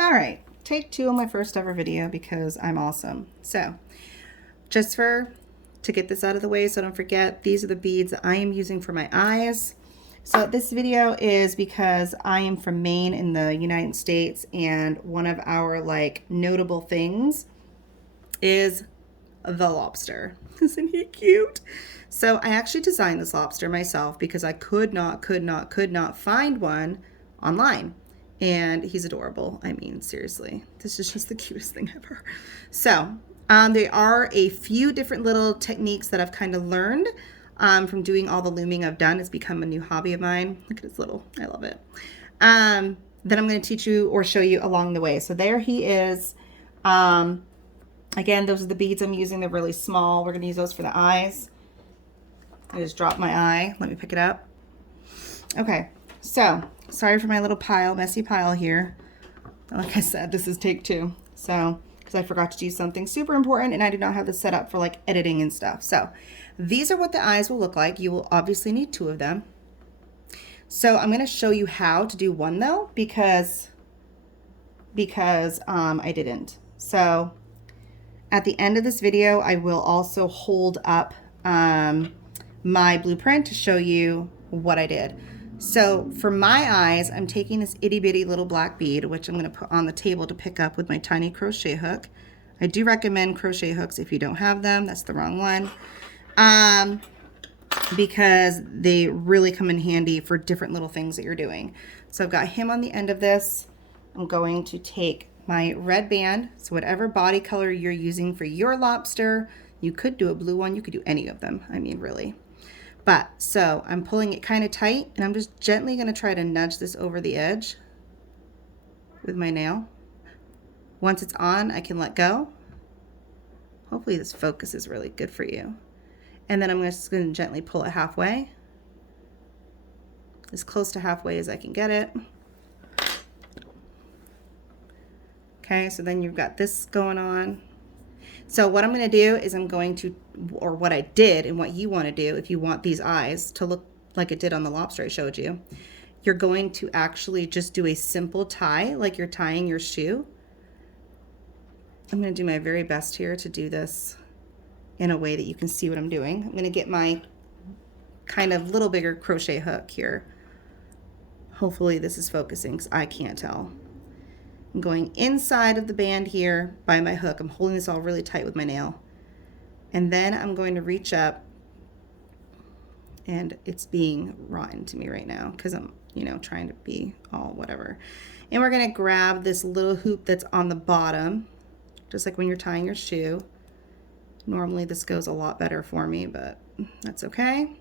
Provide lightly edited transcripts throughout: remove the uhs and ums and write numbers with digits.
All right, take 2 on my first ever video because I'm awesome. So just to get this out of the way so I don't forget, these are the beads that I am using for my eyes. So this video is because I am from Maine in the United States, and one of our like notable things is the lobster. Isn't he cute? So I actually designed this lobster myself because I could not find one online. And he's adorable. I mean, seriously, this is just the cutest thing ever. So there are a few different little techniques that I've kind of learned from doing all the looming I've done. It's become a new hobby of mine. Look at his little, I love it. Then I'm going to teach you or show you along the way. So there he is. Again, those are the beads I'm using. They're really small. We're going to use those for the eyes. I just dropped my eye. Let me pick it up. Okay, so sorry for my little messy pile here. Like I said, this is take 2. So, because I forgot to do something super important and I did not have this set up for like editing and stuff. So, these are what the eyes will look like. You will obviously need 2 of them. So, I'm going to show you how to do one though, because I didn't. So, at the end of this video, I will also hold up my blueprint to show you what I did. So for my eyes, I'm taking this itty bitty little black bead, which I'm going to put on the table to pick up with my tiny crochet hook. I do recommend crochet hooks if you don't have them. That's the wrong one. Because they really come in handy for different little things that you're doing. So I've got him on the end of this. I'm going to take my red band, so whatever body color you're using for your lobster, you could do a blue one, you could do any of them, I mean really. But, so I'm pulling it kind of tight, and I'm just gently going to try to nudge this over the edge with my nail. Once it's on, I can let go. Hopefully this focus is really good for you. And then I'm just going to gently pull it halfway, as close to halfway as I can get it. Okay, so then you've got this going on. So what I'm going to do is I'm going to, or what I did and what you want to do if you want these eyes to look like it did on the lobster I showed you, you're going to actually just do a simple tie like you're tying your shoe. I'm going to do my very best here to do this in a way that you can see what I'm doing. I'm going to get my kind of little bigger crochet hook here. Hopefully this is focusing because I can't tell. I'm going inside of the band here by my hook. I'm holding this all really tight with my nail. And then I'm going to reach up, and it's being rotten to me right now because I'm, trying to be all whatever. And we're going to grab this little hoop that's on the bottom, just like when you're tying your shoe. Normally this goes a lot better for me, but that's okay.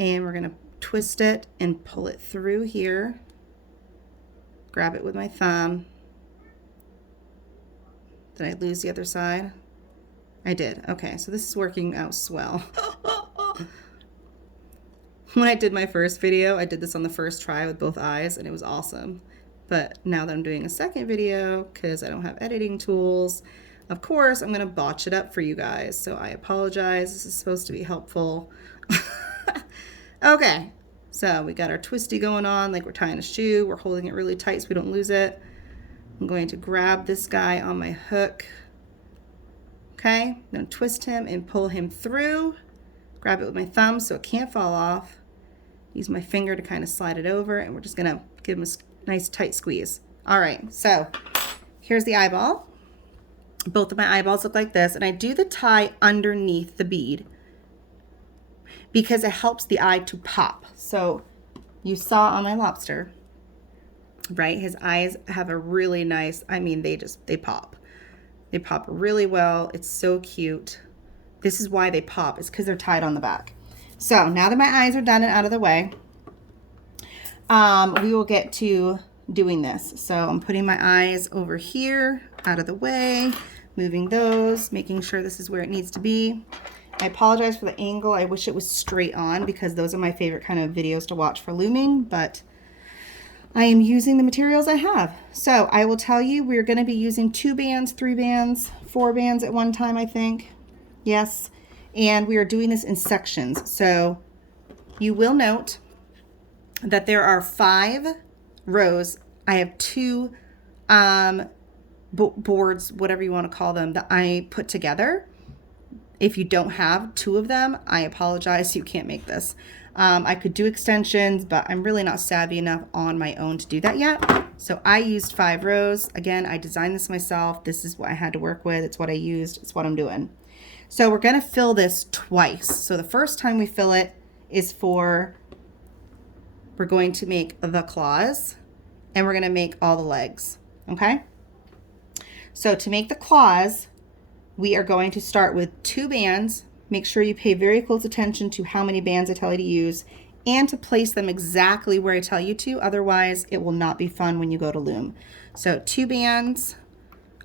And we're going to twist it and pull it through here. Grab it with my thumb. Did I lose the other side? I did. Okay, so this is working out swell. When I did my first video, I did this on the first try with both eyes, and it was awesome. But now that I'm doing a second video, because I don't have editing tools, of course, I'm going to botch it up for you guys. So I apologize. This is supposed to be helpful. Okay, so we got our twisty going on like we're tying a shoe. We're holding it really tight so we don't lose it. I'm going to grab this guy on my hook. Okay, I'm going to twist him and pull him through. Grab it with my thumb so it can't fall off. Use my finger to kind of slide it over, and we're just going to give him a nice tight squeeze. All right, so here's the eyeball. Both of my eyeballs look like this, and I do the tie underneath the bead because it helps the eye to pop. So you saw on my lobster, right? His eyes have a really nice, I mean, they pop. They pop really well. It's so cute. This is why they pop. It's because they're tied on the back. So now that my eyes are done and out of the way, we will get to doing this. So I'm putting my eyes over here, out of the way, moving those, making sure this is where it needs to be. I apologize for the angle. I wish it was straight on because those are my favorite kind of videos to watch for looming, but I am using the materials I have. So I will tell you, we're going to be using 2 bands, 3 bands, 4 bands at one time, I think. Yes. And we are doing this in sections. So you will note that there are 5 rows. I have 2 boards, whatever you want to call them, that I put together. If you don't have two of them, I apologize, you can't make this. I could do extensions, but I'm really not savvy enough on my own to do that yet. So I used 5 rows. Again, I designed this myself. This is what I had to work with. It's what I used. It's what I'm doing. So we're going to fill this twice. So the first time we fill it is we're going to make the claws, and we're going to make all the legs. Okay? So to make the claws, we are going to start with 2 bands. Make sure you pay very close attention to how many bands I tell you to use and to place them exactly where I tell you to. Otherwise, it will not be fun when you go to loom. So 2 bands.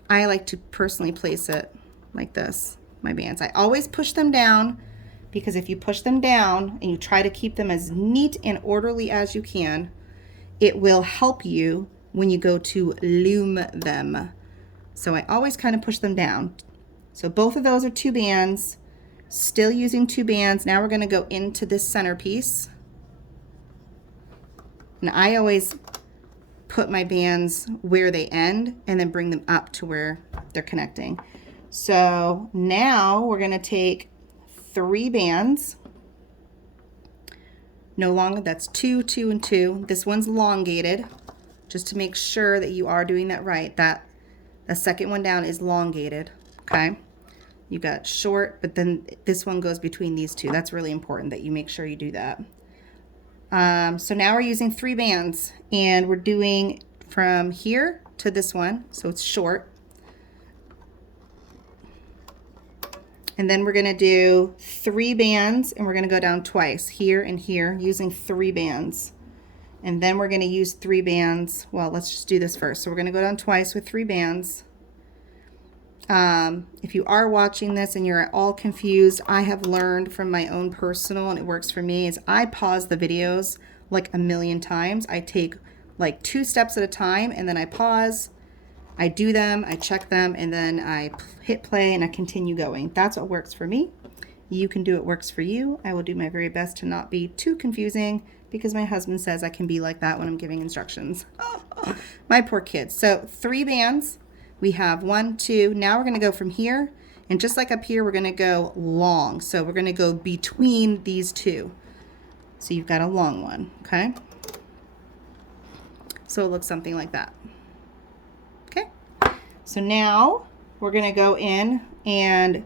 I like to personally place it like this, my bands. I always push them down, because if you push them down and you try to keep them as neat and orderly as you can, it will help you when you go to loom them. So I always kind of push them down. So both of those are 2 bands. Still using 2 bands. Now we're going to go into this centerpiece. And I always put my bands where they end and then bring them up to where they're connecting. So now we're going to take 3 bands. No longer, that's 2, 2, and 2. This one's elongated, just to make sure that you are doing that right. That the second one down is elongated, okay? You got short, but then this one goes between these 2. That's really important that you make sure you do that. So now we're using 3 bands, and we're doing from here to this one, so it's short. And then we're going to do 3 bands, and we're going to go down twice, here and here, using 3 bands. And then we're going to use 3 bands. Well, let's just do this first. So we're going to go down twice with 3 bands. If you are watching this and you're at all confused, I have learned from my own personal, and it works for me, is I pause the videos like a million times. I take like 2 steps at a time, and then I pause, I do them, I check them, and then I hit play and I continue going. That's what works for me. You can do what works for you. I will do my very best to not be too confusing, because my husband says I can be like that when I'm giving instructions. My poor kids. So 3 bands. We have 1, 2. Now we're going to go from here, and just like up here, we're going to go long. So we're going to go between these 2. So you've got a long one, okay? So it looks something like that. Okay. So now we're going to go in, and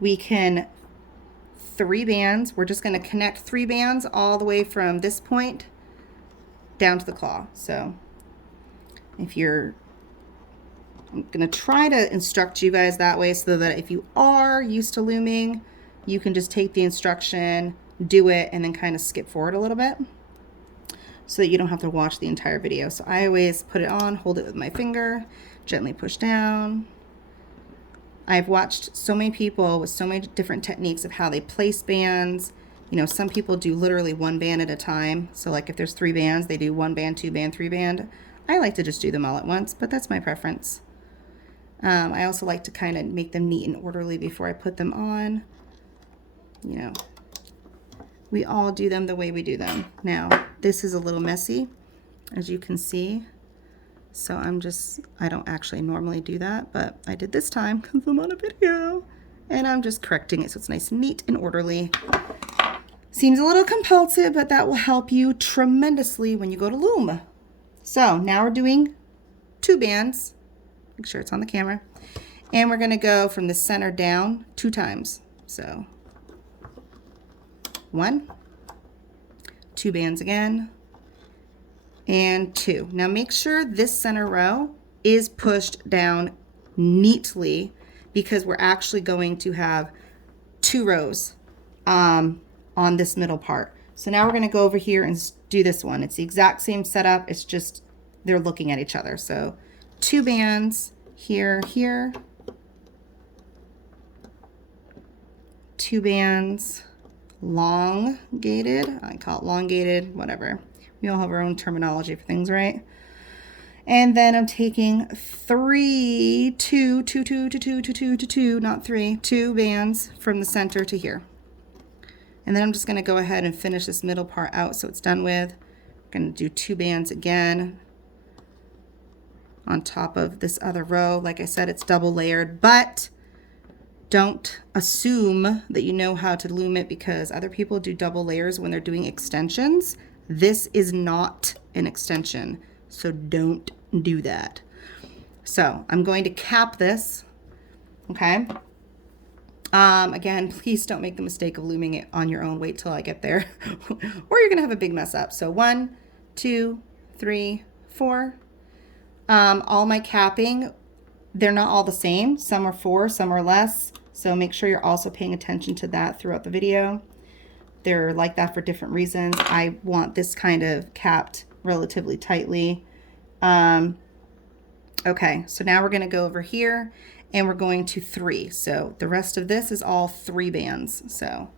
we can 3 bands. We're just going to connect 3 bands all the way from this point down to the claw. So if you're, I'm going to try to instruct you guys that way, so that if you are used to looming, you can just take the instruction, do it, and then kind of skip forward a little bit, so that you don't have to watch the entire video. So I always put it on, hold it with my finger, gently push down. I've watched so many people with so many different techniques of how they place bands. You know, some people do literally 1 band at a time. So like if there's 3 bands, they do 1 band, 2 band, 3 band. I like to just do them all at once, but that's my preference. I also like to kind of make them neat and orderly before I put them on. You know, we all do them the way we do them. Now, this is a little messy, as you can see. So I don't actually normally do that, but I did this time because I'm on a video. And I'm just correcting it so it's nice and neat and orderly. Seems a little compulsive, but that will help you tremendously when you go to loom. So now we're doing 2 bands. Make sure it's on the camera. And we're going to go from the center down 2 times. So 1, 2 bands again, and 2. Now make sure this center row is pushed down neatly, because we're actually going to have 2 rows on this middle part. So now we're going to go over here and do this one. It's the exact same setup. It's just they're looking at each other. So 2 bands here, here, 2 bands, elongated. I call it elongated, whatever. We all have our own terminology for things, right? And then I'm taking 3, 2, 2, 2, 2, 2, 2, 2, 2, 2, not 3, 2 bands from the center to here. And then I'm just going to go ahead and finish this middle part out so it's done with. I'm going to do 2 bands again. on top of this other row. Like I said, it's double layered, but don't assume that you know how to loom it because other people do double layers when they're doing extensions. This is not an extension, so don't do that. So I'm going to cap this, okay? Again, please don't make the mistake of looming it on your own. Wait till I get there or you're gonna have a big mess up. So 1, 2, 3, 4. All my capping, they're not all the same. Some are 4, some are less. So make sure you're also paying attention to that throughout the video. They're like that for different reasons. I want this kind of capped relatively tightly. Okay, so now we're going to go over here and we're going to 3. So the rest of this is all 3 bands. So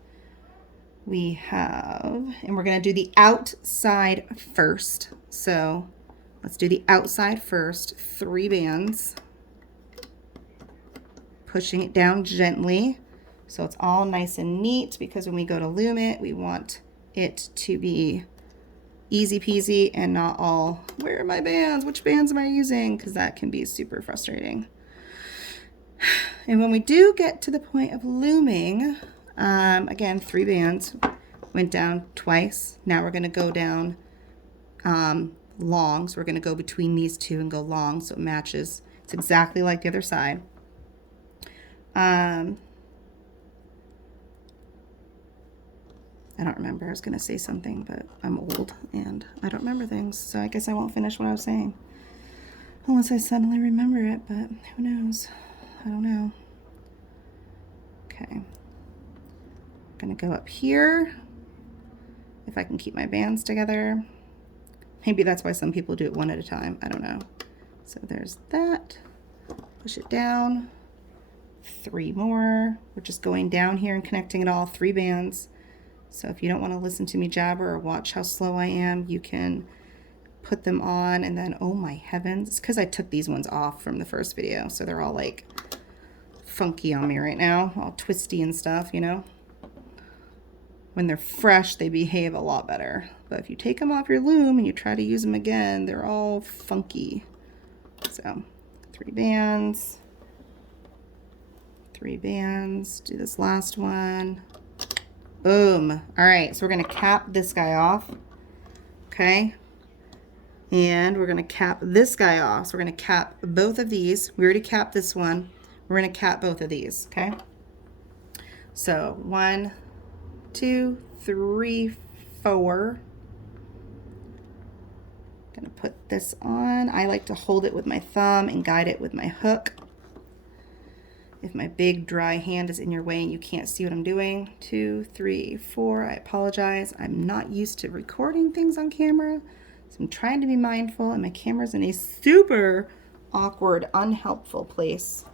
we have, and we're going to do the outside first. So let's do the outside first, 3 bands. Pushing it down gently so it's all nice and neat, because when we go to loom it, we want it to be easy peasy and not all, where are my bands? Which bands am I using? Because that can be super frustrating. And when we do get to the point of looming, again, 3 bands, went down twice. Now we're going to go down long. So we're going to go between these 2 and go long so it matches. It's exactly like the other side. I don't remember. I was going to say something, but I'm old and I don't remember things. So I guess I won't finish what I was saying. Unless I suddenly remember it, but who knows? I don't know. Okay. I'm going to go up here. If I can keep my bands together. Maybe that's why some people do it one at a time. I don't know. So there's that. Push it down. 3 more. We're just going down here and connecting it all, 3 bands. So if you don't want to listen to me jabber or watch how slow I am, you can put them on and then, oh my heavens, it's because I took these ones off from the first video. So they're all like funky on me right now, all twisty and stuff, you know. When they're fresh, they behave a lot better. But if you take them off your loom and you try to use them again, they're all funky. So 3 bands. 3 bands, do this last one. Boom. All right, so we're going to cap this guy off. Okay. And we're going to cap this guy off. So we're going to cap both of these. We already capped this one. We're going to cap both of these. Okay. So 1, 2, 3, 4. Going to put this on. I like to hold it with my thumb and guide it with my hook. If my big dry hand is in your way and you can't see what I'm doing. 2, 3, 4. I apologize. I'm not used to recording things on camera, so I'm trying to be mindful, and my camera's in a super awkward, unhelpful place.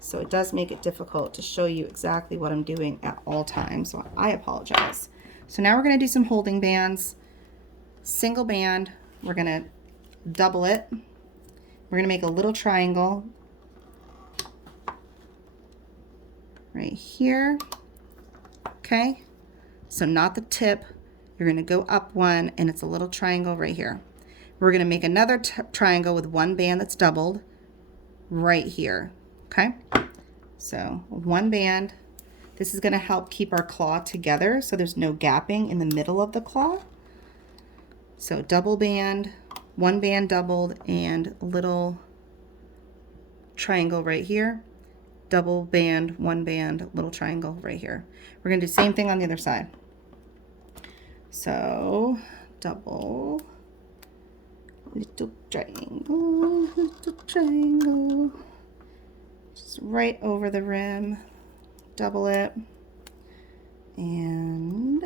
So it does make it difficult to show you exactly what I'm doing at all times. So I apologize. So now we're going to do some holding bands. Single band. We're going to double it. We're going to make a little triangle right here. Okay, so not the tip. You're going to go up one and it's a little triangle right here. We're going to make another triangle with 1 band that's doubled right here. Okay, so 1 band. This is going to help keep our claw together so there's no gapping in the middle of the claw. So double band, 1 band doubled, and a little triangle right here. Double band, 1 band, little triangle right here. We're going to do the same thing on the other side. So double, little triangle, just right over the rim, double it, and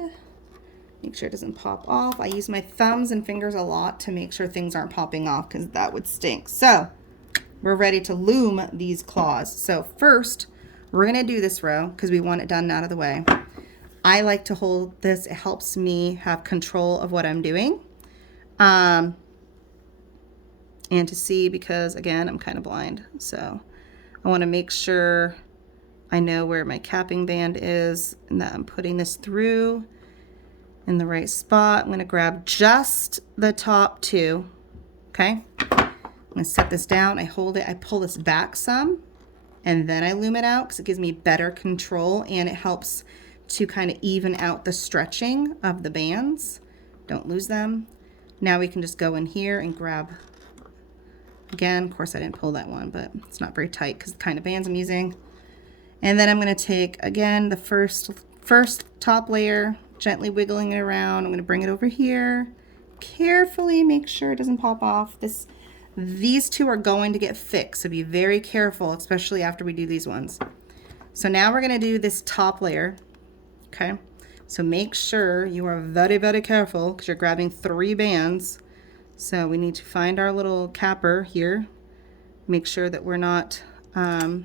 make sure it doesn't pop off. I use my thumbs and fingers a lot to make sure things aren't popping off because that would stink. So we're ready to loom these claws. So first, we're going to do this row because we want it done out of the way. I like to hold this. It helps me have control of what I'm doing. And to see, because again, I'm kind of blind. So I want to make sure I know where my capping band is and that I'm putting this through in the right spot. I'm going to grab just the top 2. Okay. I'm going to set this down. I hold it. I pull this back some, and then I loom it out because it gives me better control, and it helps to kind of even out the stretching of the bands. Don't lose them. Now we can just go in here and grab, again, of course I didn't pull that one, but it's not very tight because the kind of bands I'm using. And then I'm going to take, again, the first top layer, gently wiggling it around. I'm going to bring it over here. Carefully make sure it doesn't pop off. These two are going to get fixed, so be very careful, especially after we do these ones. So now we're going to do this top layer. Okay, so make sure you are very, very careful because you're grabbing 3 bands. So we need to find our little capper here. Make sure that we're not, that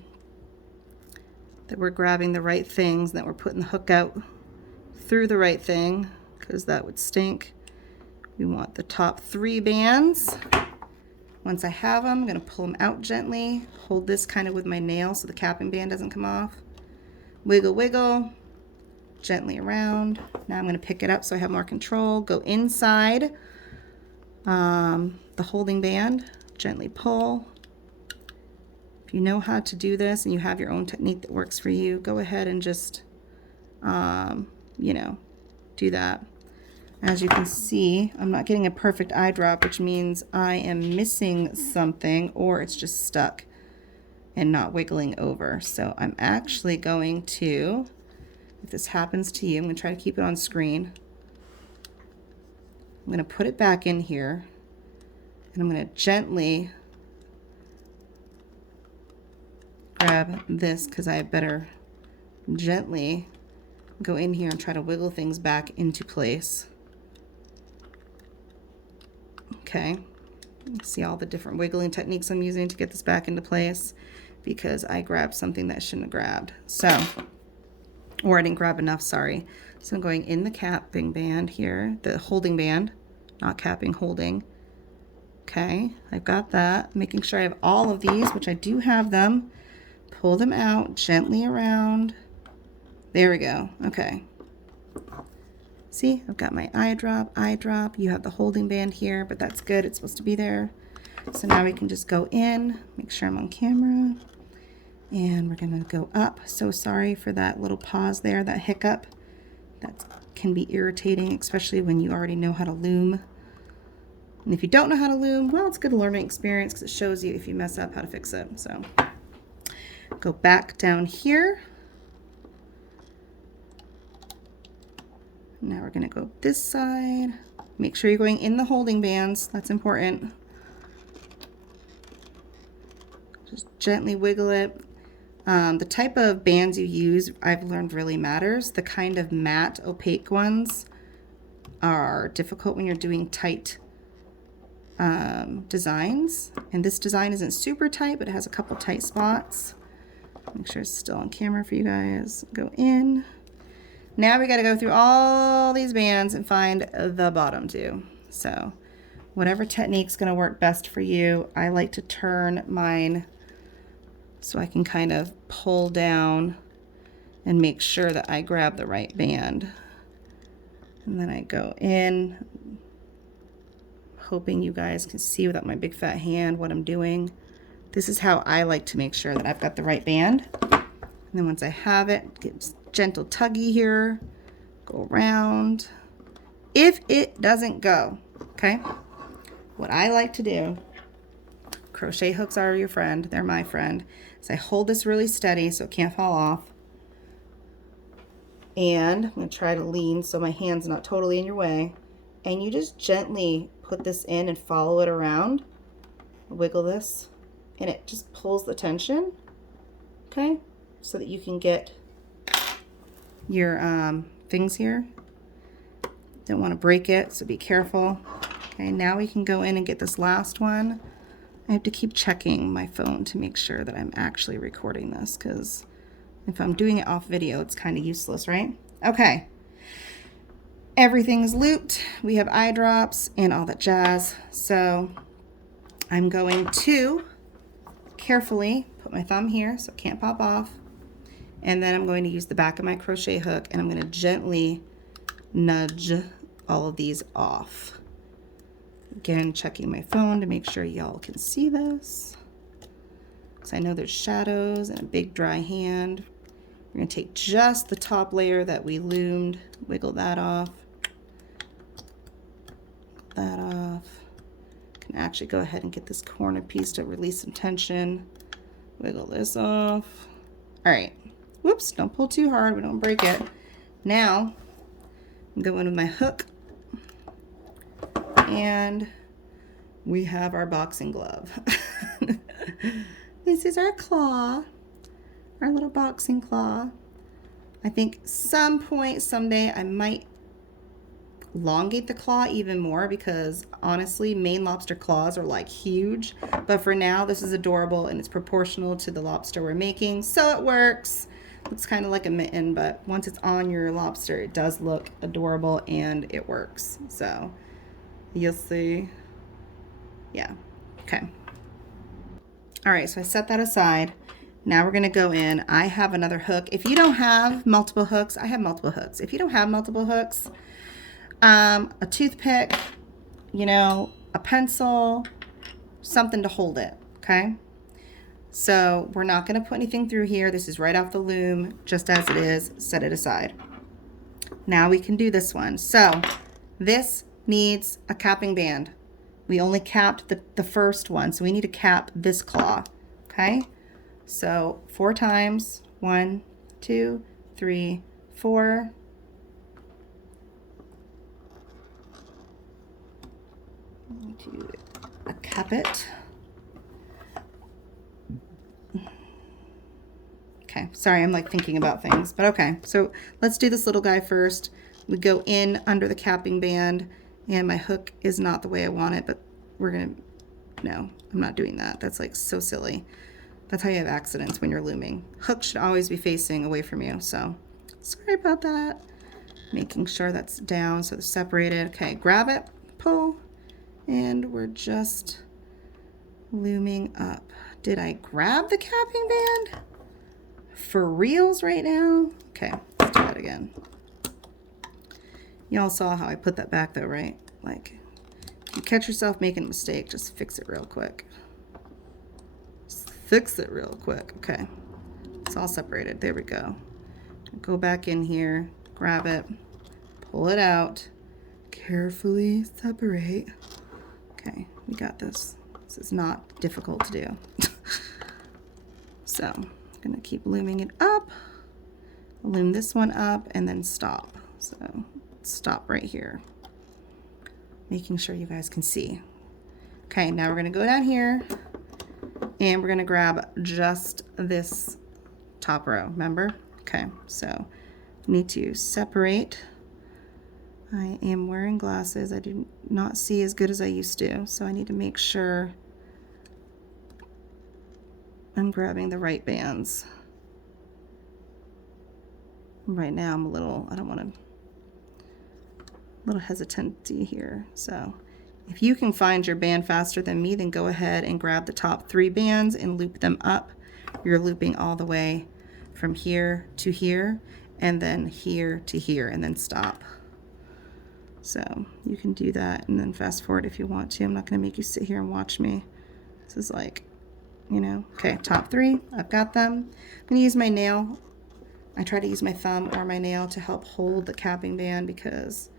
we're grabbing the right things, that we're putting the hook out through the right thing, because that would stink. We want the top 3 bands. Once I have them, I'm going to pull them out gently. Hold this kind of with my nail so the capping band doesn't come off. Wiggle, wiggle. Gently around. Now I'm going to pick it up so I have more control. Go inside the holding band. Gently pull. If you know how to do this and you have your own technique that works for you, go ahead and just, you know, do that. As you can see, I'm not getting a perfect eye drop, which means I am missing something or it's just stuck and not wiggling over. So I'm actually going to, if this happens to you, I'm going to try to keep it on screen. I'm going to put it back in here, and I'm going to gently grab this because I better gently go in here and try to wiggle things back into place. Okay, see all the different wiggling techniques I'm using to get this back into place because I grabbed something that I shouldn't have grabbed. So, or I didn't grab enough, sorry. So I'm going in the capping band here, the holding band, not capping, holding. Okay, I've got that. Making sure I have all of these, which I do have them. Pull them out gently around. There we go. Okay. See, I've got my eye drop. You have the holding band here, but that's good. It's supposed to be there. So now we can just go in, make sure I'm on camera. And we're going to go up. So sorry for that little pause there, that hiccup. That can be irritating, especially when you already know how to loom. And if you don't know how to loom, well, it's a good learning experience because it shows you if you mess up how to fix it. So go back down here. Now we're going to go this side. Make sure you're going in the holding bands. That's important. Just gently wiggle it. The type of bands you use, I've learned, really matters. The kind of matte, opaque ones are difficult when you're doing tight designs. And this design isn't super tight, but it has a couple tight spots. Make sure it's still on camera for you guys. Go in. Now we got to go through all these bands and find the bottom 2. So whatever technique's going to work best for you. I like to turn mine so I can kind of pull down and make sure that I grab the right band. And then I go in, hoping you guys can see without my big fat hand what I'm doing. This is how I like to make sure that I've got the right band. And then once I have it, get gentle tuggy here, go around. If it doesn't go, okay, what I like to do, crochet hooks are your friend, they're my friend. So I hold this really steady so it can't fall off. And I'm going to try to lean so my hand's not totally in your way. And you just gently put this in and follow it around. Wiggle this, and it just pulls the tension, okay, so that you can get your things here. Don't want to break it, so be careful. Okay, now we can go in and get this last one. I have to keep checking my phone to make sure that I'm actually recording this, because if I'm doing it off video, it's kind of useless, right? Okay. Everything's looped. We have eye drops and all that jazz. So I'm going to carefully put my thumb here so it can't pop off. And then I'm going to use the back of my crochet hook and I'm going to gently nudge all of these off. Again, checking my phone to make sure y'all can see this. So I know there's shadows and a big dry hand. We're going to take just the top layer that we loomed, wiggle that off, that off. Can actually go ahead and get this corner piece to release some tension. Wiggle this off. All right. Whoops, don't pull too hard, we don't break it. Now, I'm going with my hook, and we have our boxing glove. This is our claw, our little boxing claw. I think some point, someday, I might elongate the claw even more because honestly, Maine lobster claws are like huge. But for now, this is adorable and it's proportional to the lobster we're making, so it works. Looks kind of like a mitten, but once it's on your lobster, it does look adorable and it works. So you'll see. Yeah. Okay. All right, so I set that aside. Now we're gonna go in. I have another hook. If you don't have multiple hooks, I have multiple hooks. If you don't have multiple hooks, a toothpick, you know, a pencil, something to hold it, okay? So we're not gonna put anything through here. This is right off the loom, just as it is. Set it aside. Now we can do this one. So this needs a capping band. We only capped the first one, so we need to cap this claw, okay? So 4 times, 1, 2, 3, 4. To cap it. Okay, sorry, I'm like thinking about things, but okay. So let's do this little guy first. We go in under the capping band, and my hook is not the way I want it, but we're gonna, no, I'm not doing that. That's like so silly. That's how you have accidents when you're looming. Hook should always be facing away from you, so sorry about that. Making sure that's down so they're separated. Okay, grab it, pull, and we're just looming up. Did I grab the capping band? For reals right now? Okay, let's do that again. Y'all saw how I put that back though, right? Like, if you catch yourself making a mistake, just fix it real quick. Just fix it real quick. Okay, it's all separated. There we go. Go back in here, grab it, pull it out, carefully separate. Okay, we got this. This is not difficult to do. So, I'm gonna keep looming it up, loom this one up, and then stop. So, stop right here. Making sure you guys can see. Okay, now we're gonna go down here, and we're gonna grab just this top row, remember? Okay, so, need to separate. I am wearing glasses. I do not see as good as I used to, so I need to make sure I'm grabbing the right bands. Right now I'm a little, I don't want to, a little hesitancy here. So if you can find your band faster than me, then go ahead and grab the top 3 bands and loop them up. You're looping all the way from here to here, and then here to here, and then stop. So you can do that and then fast forward if you want to. I'm not going to make you sit here and watch me. This is like, you know. Okay, top 3, I've got them. I'm going to use my nail. I try to use my thumb or my nail to help hold the capping band, because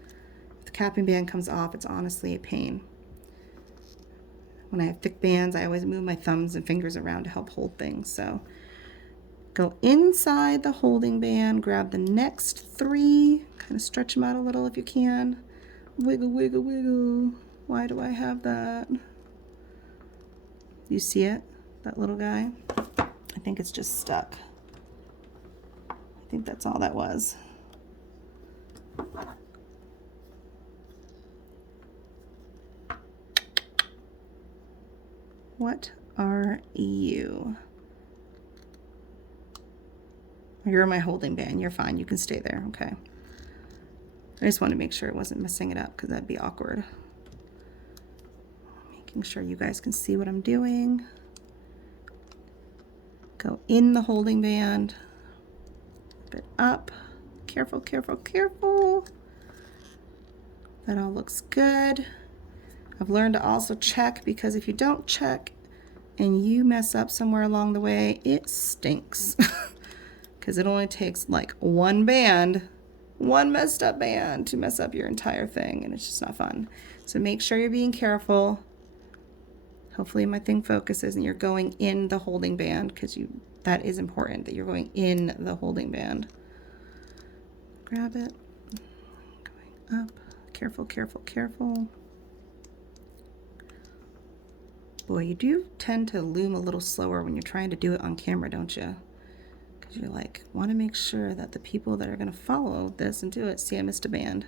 if the capping band comes off, it's honestly a pain. When I have thick bands, I always move my thumbs and fingers around to help hold things. So go inside the holding band, grab the next 3, kind of stretch them out a little if you can. Wiggle, wiggle, wiggle. Why do I have that? You see it? That little guy? I think it's just stuck. I think that's all that was. What are you? You're my holding band. You're fine. You can stay there. Okay. I just want to make sure it wasn't messing it up, because that'd be awkward. Making sure you guys can see what I'm doing. Go in the holding band. Bit up. Careful, careful, careful. That all looks good. I've learned to also check, because if you don't check and you mess up somewhere along the way, it stinks. Because it only takes like one messed up band to mess up your entire thing, and it's just not fun. So make sure you're being careful. Hopefully my thing focuses and you're going in the holding band, because that is important, that you're going in the holding band. Grab it, going up, careful, careful, careful. Boy, you do tend to loom a little slower when you're trying to do it on camera, don't you? Because you're like, want to make sure that the people that are going to follow this and do it, see I missed a band.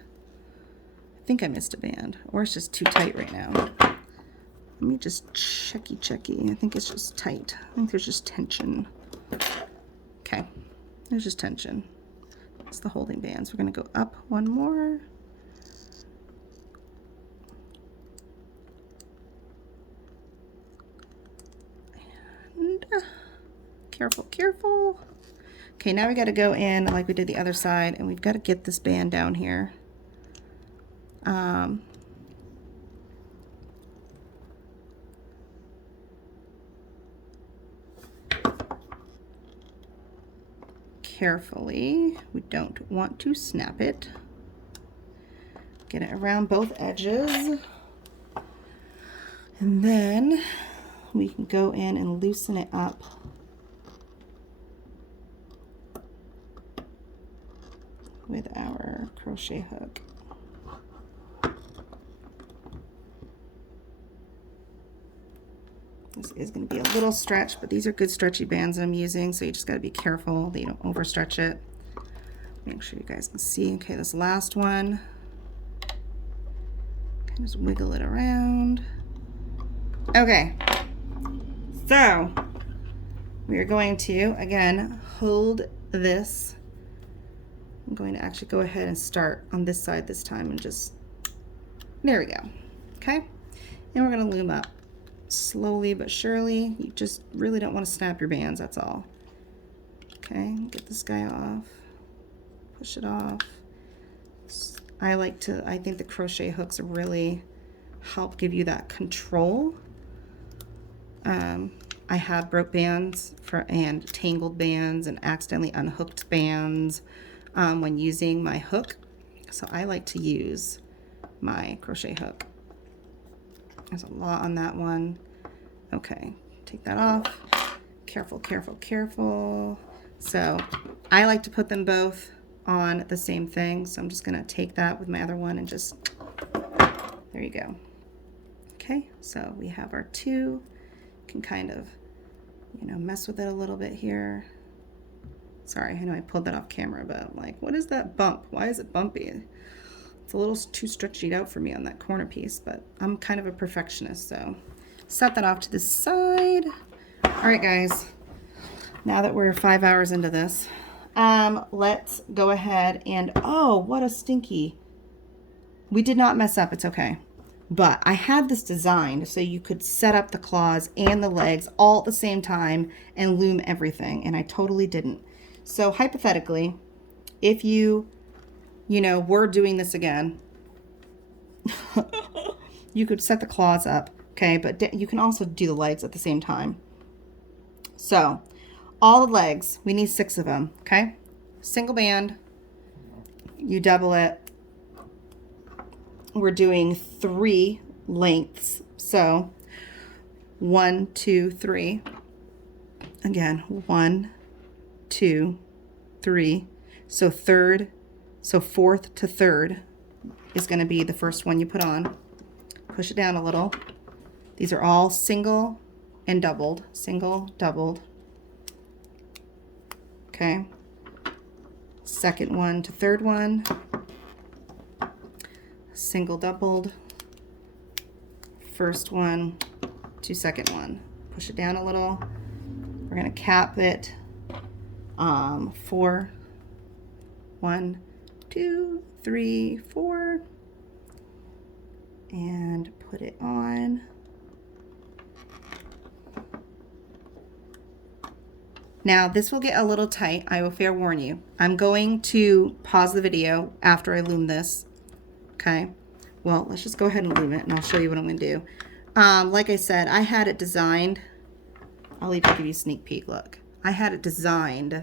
I think I missed a band, or it's just too tight right now. Let me just checky. I think it's just tight. I think there's just tension. Okay, there's just tension. It's the holding bands. We're going to go up one more. Careful, careful. Okay, now we got to go in like we did the other side, and we've got to get this band down here. Carefully, we don't want to snap it. Get it around both edges, and then we can go in and loosen it up. With our crochet hook. This is going to be a little stretch, but these are good stretchy bands that I'm using, so you just got to be careful that you don't overstretch it. Make sure you guys can see. Okay, this last one, just wiggle it around. Okay, so we are going to, again, hold this. I'm going to actually go ahead and start on this side this time and just, there we go. Okay, and we're going to loom up slowly but surely. You just really don't want to snap your bands, that's all. Okay, get this guy off, push it off. I think the crochet hooks really help give you that control. I have broke bands and tangled bands and accidentally unhooked bands when using my hook, so I like to use my crochet hook. There's a lot on that one. Okay, take that off. Careful, careful, careful. So I like to put them both on the same thing, so I'm just gonna take that with my other one and just, there you go. Okay, so we have our two. Can kind of, mess with it a little bit here. Sorry, I know I pulled that off camera, but I'm like, what is that bump? Why is it bumpy? It's a little too stretched out for me on that corner piece, but I'm kind of a perfectionist, so set that off to the side. All right, guys, now that we're 5 hours into this, let's go ahead and, oh, what a stinky. We did not mess up, it's okay. But I had this designed so you could set up the claws and the legs all at the same time and loom everything, and I totally didn't. So hypothetically, if you were doing this again, you could set the claws up, okay? But you can also do the legs at the same time. So all the legs, we need 6 of them, okay? Single band, you double it. We're doing 3 lengths. So 1, 2, 3. Again, 1, 2, 3. So fourth to third is going to be the first one you put on. Push it down a little. These are all single and doubled. Single, doubled. Okay. Second one to third one. Single, doubled. First one to second one. Push it down a little. We're going to cap it 4. 1, 2, 3, 4. And put it on. Now this will get a little tight, I will fair warn you. I'm going to pause the video after I loom this. Okay, well, let's just go ahead and loom it and I'll show you what I'm going to do. Like I said, I had it designed. I'll even give you a sneak peek. Look, I had it designed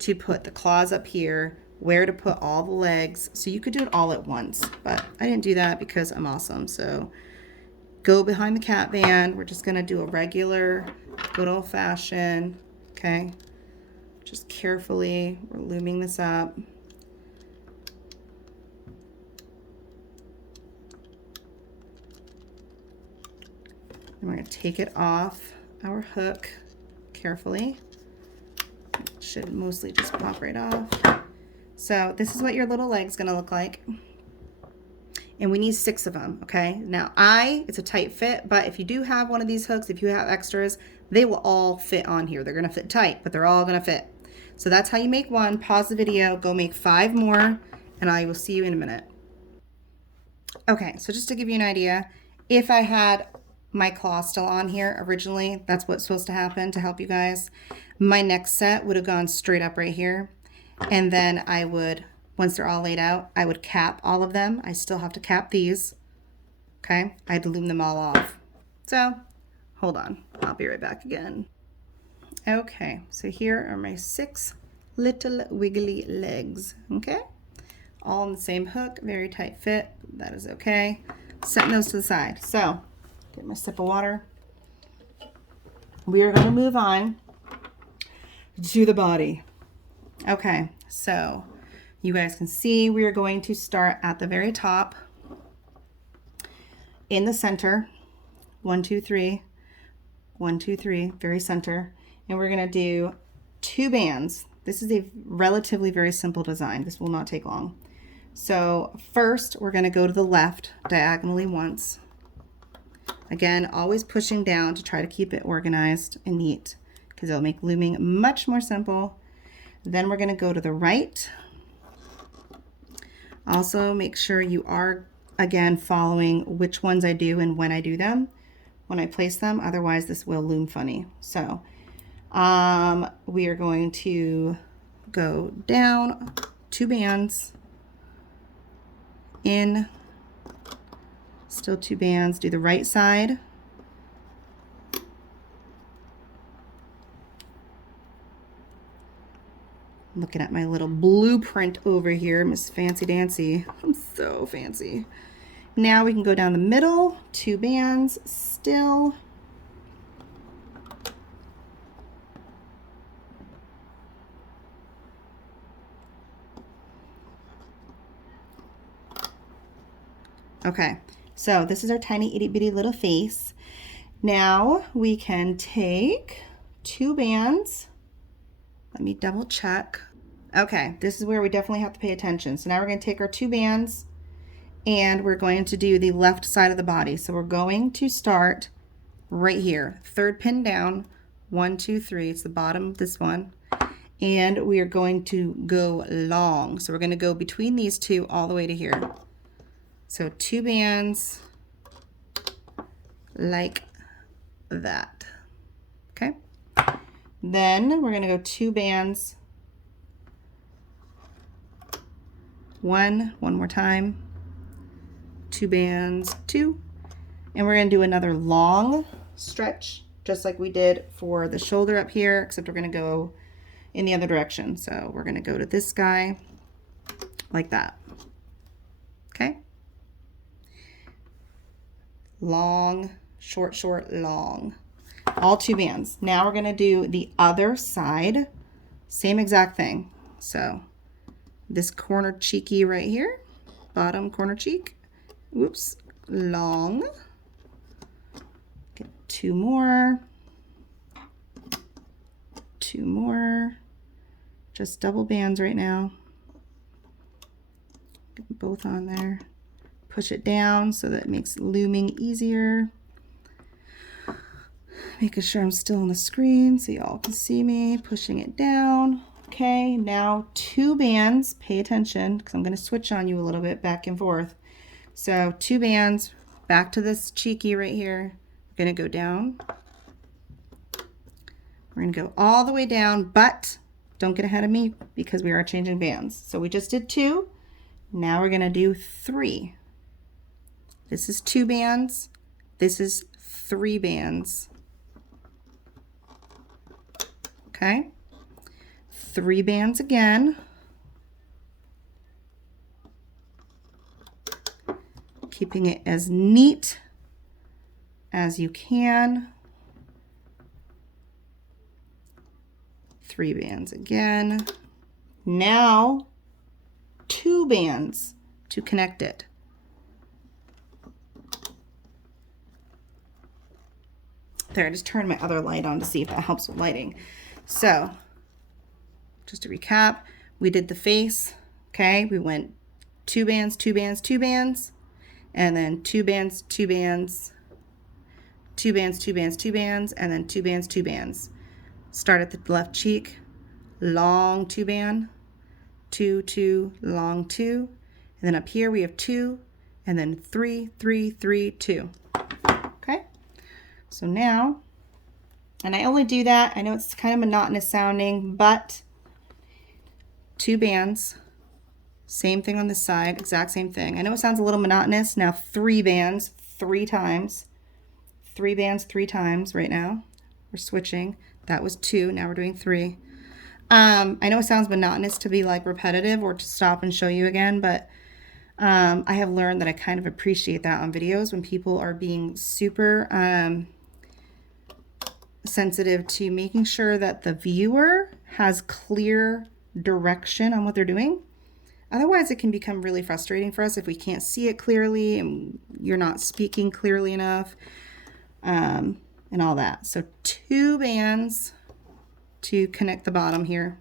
to put the claws up here, where to put all the legs, so you could do it all at once. But I didn't do that because I'm awesome. So go behind the cat band. We're just going to do a regular, good old fashioned, okay? Just carefully, we're looming this up. And we're going to take it off our hook carefully. It should mostly just pop right off. So this is what your little leg's going to look like. And we need 6 of them, okay? Now it's a tight fit, but if you do have one of these hooks, if you have extras, they will all fit on here. They're going to fit tight, but they're all going to fit. So that's how you make one. Pause the video, go make 5 more, and I will see you in a minute. Okay, so just to give you an idea, if I had my claw still on here originally, that's what's supposed to happen to help you guys. My next set would have gone straight up right here. And then I would, once they're all laid out, I would cap all of them. I still have to cap these. Okay, I had to loom them all off. So, hold on, I'll be right back again. Okay, so here are my 6 little wiggly legs, okay? All on the same hook, very tight fit, that is okay. Setting those to the side. So, get my sip of water. We are gonna move on to the body. Okay, so you guys can see we are going to start at the very top in the center. 1, 2, 3, 1, 2, 3, very center. And we're gonna do 2 bands. This is a relatively very simple design. This will not take long. So first we're gonna go to the left diagonally once. Again, always pushing down to try to keep it organized and neat because it'll make looming much more simple. Then we're gonna go to the right. Also make sure you are, again, following which ones I do and when I do them, when I place them, otherwise this will loom funny. So we are going to go down 2 bands, in, still 2 bands, do the right side. Looking at my little blueprint over here, Miss Fancy Dancy. I'm so fancy. Now we can go down the middle, 2 bands, still. Okay, so this is our tiny itty bitty little face. Now we can take 2 bands. Let me double check. Okay, this is where we definitely have to pay attention. So now we're going to take our 2 bands and we're going to do the left side of the body. So we're going to start right here, 3rd pin down, 1, 2, 3. It's the bottom of this one. And we are going to go long. So we're going to go between these 2 all the way to here. So 2 bands like that. Okay. Then we're going to go 2 bands. One more time. 2 bands, 2. And we're going to do another long stretch, just like we did for the shoulder up here, except we're going to go in the other direction. So we're going to go to this guy like that. Okay. Long, short, short, long. All 2 bands. Now we're going to do the other side. Same exact thing. So this corner cheeky right here, bottom corner cheek. Whoops, long. Get 2 more. 2 more. Just double bands right now. Get them both on there. Push it down so that it makes looming easier. Making sure I'm still on the screen so y'all can see me. Pushing it down. Okay, now 2 bands. Pay attention because I'm going to switch on you a little bit back and forth. So 2 bands, back to this cheeky right here. We're going to go down. We're going to go all the way down, but don't get ahead of me because we are changing bands. So we just did 2. Now we're going to do 3. This is 2 bands. This is 3 bands. Okay. 3 bands again. Keeping it as neat as you can. 3 bands again. Now 2 bands to connect it. There, I just turned my other light on to see if that helps with lighting. So, just to recap, we did the face, okay? We went 2 bands, 2 bands, 2 bands, and then 2 bands, 2 bands, 2 bands, 2 bands, 2 bands, and then 2 bands, 2 bands. Start at the left cheek, long 2 band, 2, 2, long 2, and then up here we have 2, and then 3, 3, 3, 2. Okay? So now, and I only do that, I know it's kind of monotonous sounding, but 2 bands, same thing on this side, exact same thing. I know it sounds a little monotonous. Now 3 bands, 3 times. 3 bands, 3 times right now. We're switching. That was 2, now we're doing 3. I know it sounds monotonous to be like repetitive or to stop and show you again, but I have learned that I kind of appreciate that on videos when people are being super sensitive to making sure that the viewer has clear direction on what they're doing. Otherwise, it can become really frustrating for us if we can't see it clearly and you're not speaking clearly enough, and all that. So 2 bands to connect the bottom here.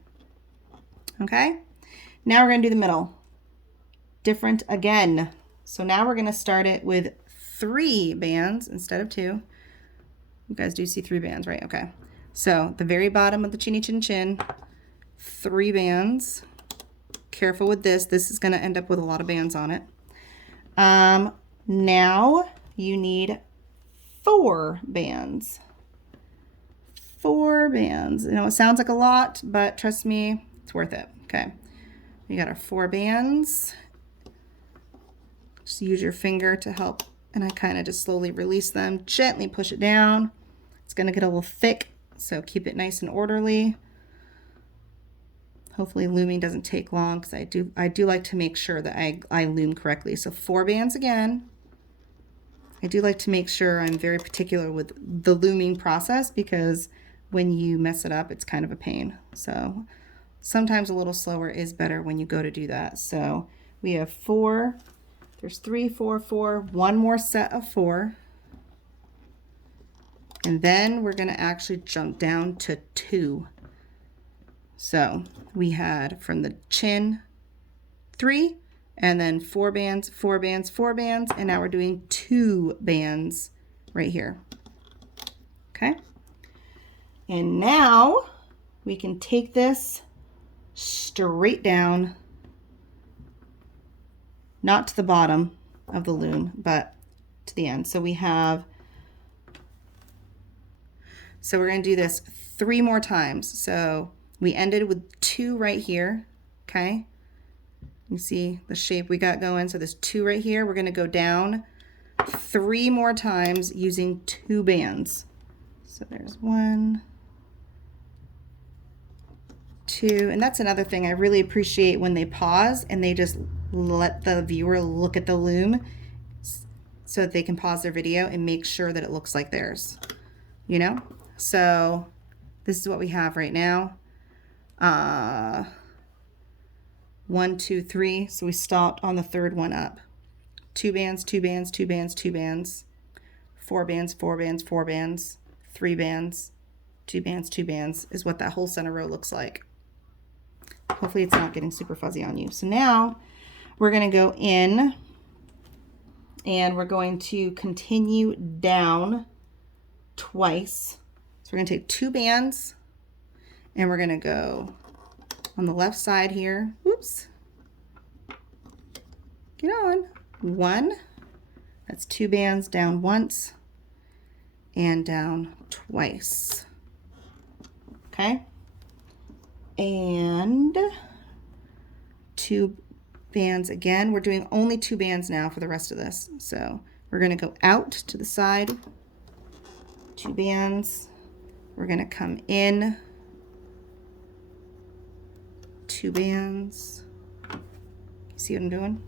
Okay, now we're going to do the middle. Different again. So now we're going to start it with 3 bands instead of 2. You guys do see 3 bands, right? Okay. So the very bottom of the chinny chin chin, 3 bands. Careful with this. This is going to end up with a lot of bands on it. Now you need 4 bands. 4 bands. You know, it sounds like a lot, but trust me, it's worth it. Okay. We got our 4 bands. Just use your finger to help, and I kind of just slowly release them, gently push it down. It's going to get a little thick, so keep it nice and orderly. Hopefully looming doesn't take long, because I do like to make sure that I loom correctly. So 4 bands again. I do like to make sure I'm very particular with the looming process, because when you mess it up, it's kind of a pain. So sometimes a little slower is better when you go to do that. So we have 4. There's 3, 4, 4, one more set of 4. And then we're going to actually jump down to 2. So we had from the chin 3, and then 4 bands, 4 bands, 4 bands, and now we're doing 2 bands right here. Okay. And now we can take this straight down, not to the bottom of the loom, but to the end. So we have, so we're going to do this 3 more times. So we ended with 2 right here. Okay. You see the shape we got going. So there's 2 right here. We're going to go down 3 more times using 2 bands. So there's 1, 2, and that's another thing I really appreciate when they pause and they just let the viewer look at the loom so that they can pause their video and make sure that it looks like theirs, you know? So this is what we have right now. 1, 2, 3. So we stopped on the 3rd one up. 2 bands, 2 bands, 2 bands, 2 bands, 4 bands, 4 bands, 4 bands, 3 bands, 2 bands, 2 bands is what that whole center row looks like. Hopefully it's not getting super fuzzy on you. So now we're going to go in and we're going to continue down twice. So we're going to take 2 bands and we're going to go on the left side here. Oops. Get on. 1. That's 2 bands down once and down twice. Okay. And 2 bands again. We're doing only 2 bands now for the rest of this. So We're going to go out to the side, 2 bands. We're going to come in, 2 bands. See what I'm doing?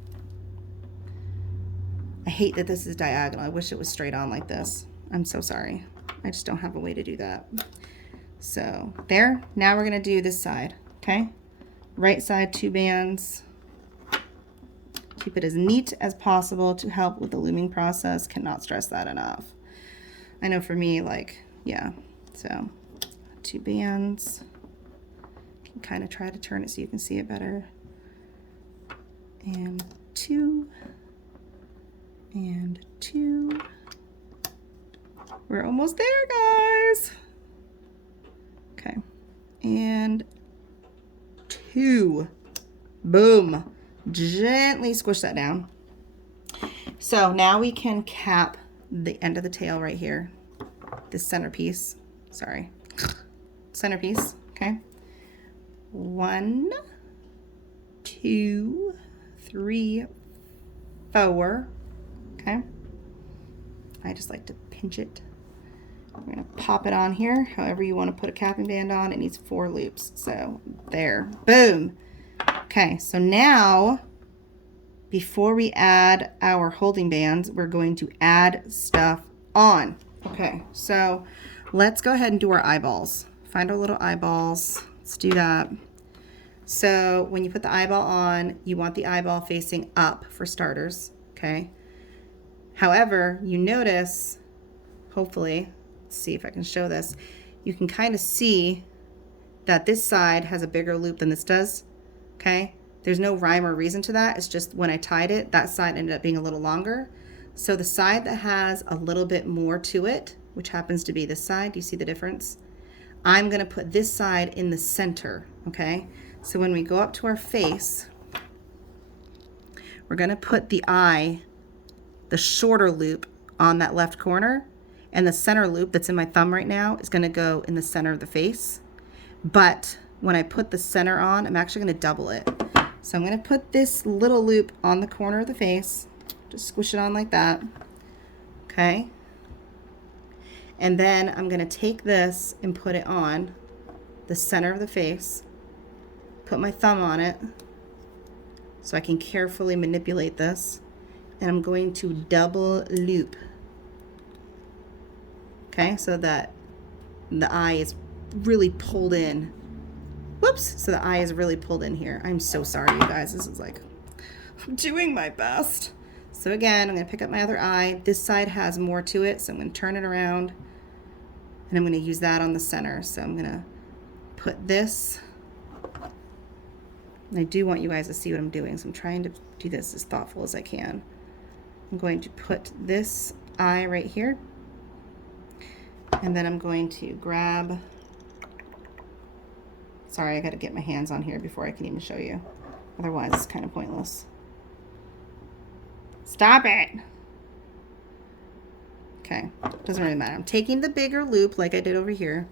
I hate that this is diagonal. I wish it was straight on like this. I'm so sorry. I just don't have a way to do that. So there. Now we're going to do this side. Okay. Right side, 2 bands. Keep it as neat as possible to help with the looming process. Cannot stress that enough. I know for me, like, yeah. So 2 bands. Can kind of try to turn it so you can see it better. And 2. And 2. We're almost there, guys. Okay. And 2. Boom. Gently squish that down. So now we can cap the end of the tail right here. This centerpiece. Sorry. Centerpiece. Okay. 1, 2, 3, 4. Okay. I just like to pinch it. We're going to pop it on here. However you want to put a capping band on. It needs 4 loops. So there. Boom. Okay. So now, before we add our holding bands, we're going to add stuff on. Okay. So let's go ahead and do our eyeballs. Find our little eyeballs. Let's do that. So when you put the eyeball on, you want the eyeball facing up for starters. Okay. However, you notice, hopefully, let's see if I can show this, you can kind of see that this side has a bigger loop than this does, okay? There's no rhyme or reason to that. It's just when I tied it, that side ended up being a little longer. So the side that has a little bit more to it, which happens to be this side, do you see the difference? I'm gonna put this side in the center, okay? So when we go up to our face, we're gonna put the eye, the shorter loop on that left corner, and the center loop that's in my thumb right now is going to go in the center of the face. But when I put the center on, I'm actually going to double it. So I'm going to put this little loop on the corner of the face, just squish it on like that. Okay. And then I'm going to take this and put it on the center of the face, put my thumb on it so I can carefully manipulate this. And I'm going to double loop. Okay, so that the eye is really pulled in. Whoops, so the eye is really pulled in here. I'm so sorry, you guys. This is like, I'm doing my best. So again, I'm going to pick up my other eye. This side has more to it, so I'm going to turn it around. And I'm going to use that on the center. So I'm going to put this. And I do want you guys to see what I'm doing, so I'm trying to do this as thoughtful as I can. I'm going to put this eye right here, and then I'm going to grab, sorry, I got to get my hands on here before I can even show you, otherwise it's kind of pointless. Stop it. Okay, doesn't really matter. I'm taking the bigger loop like I did over here.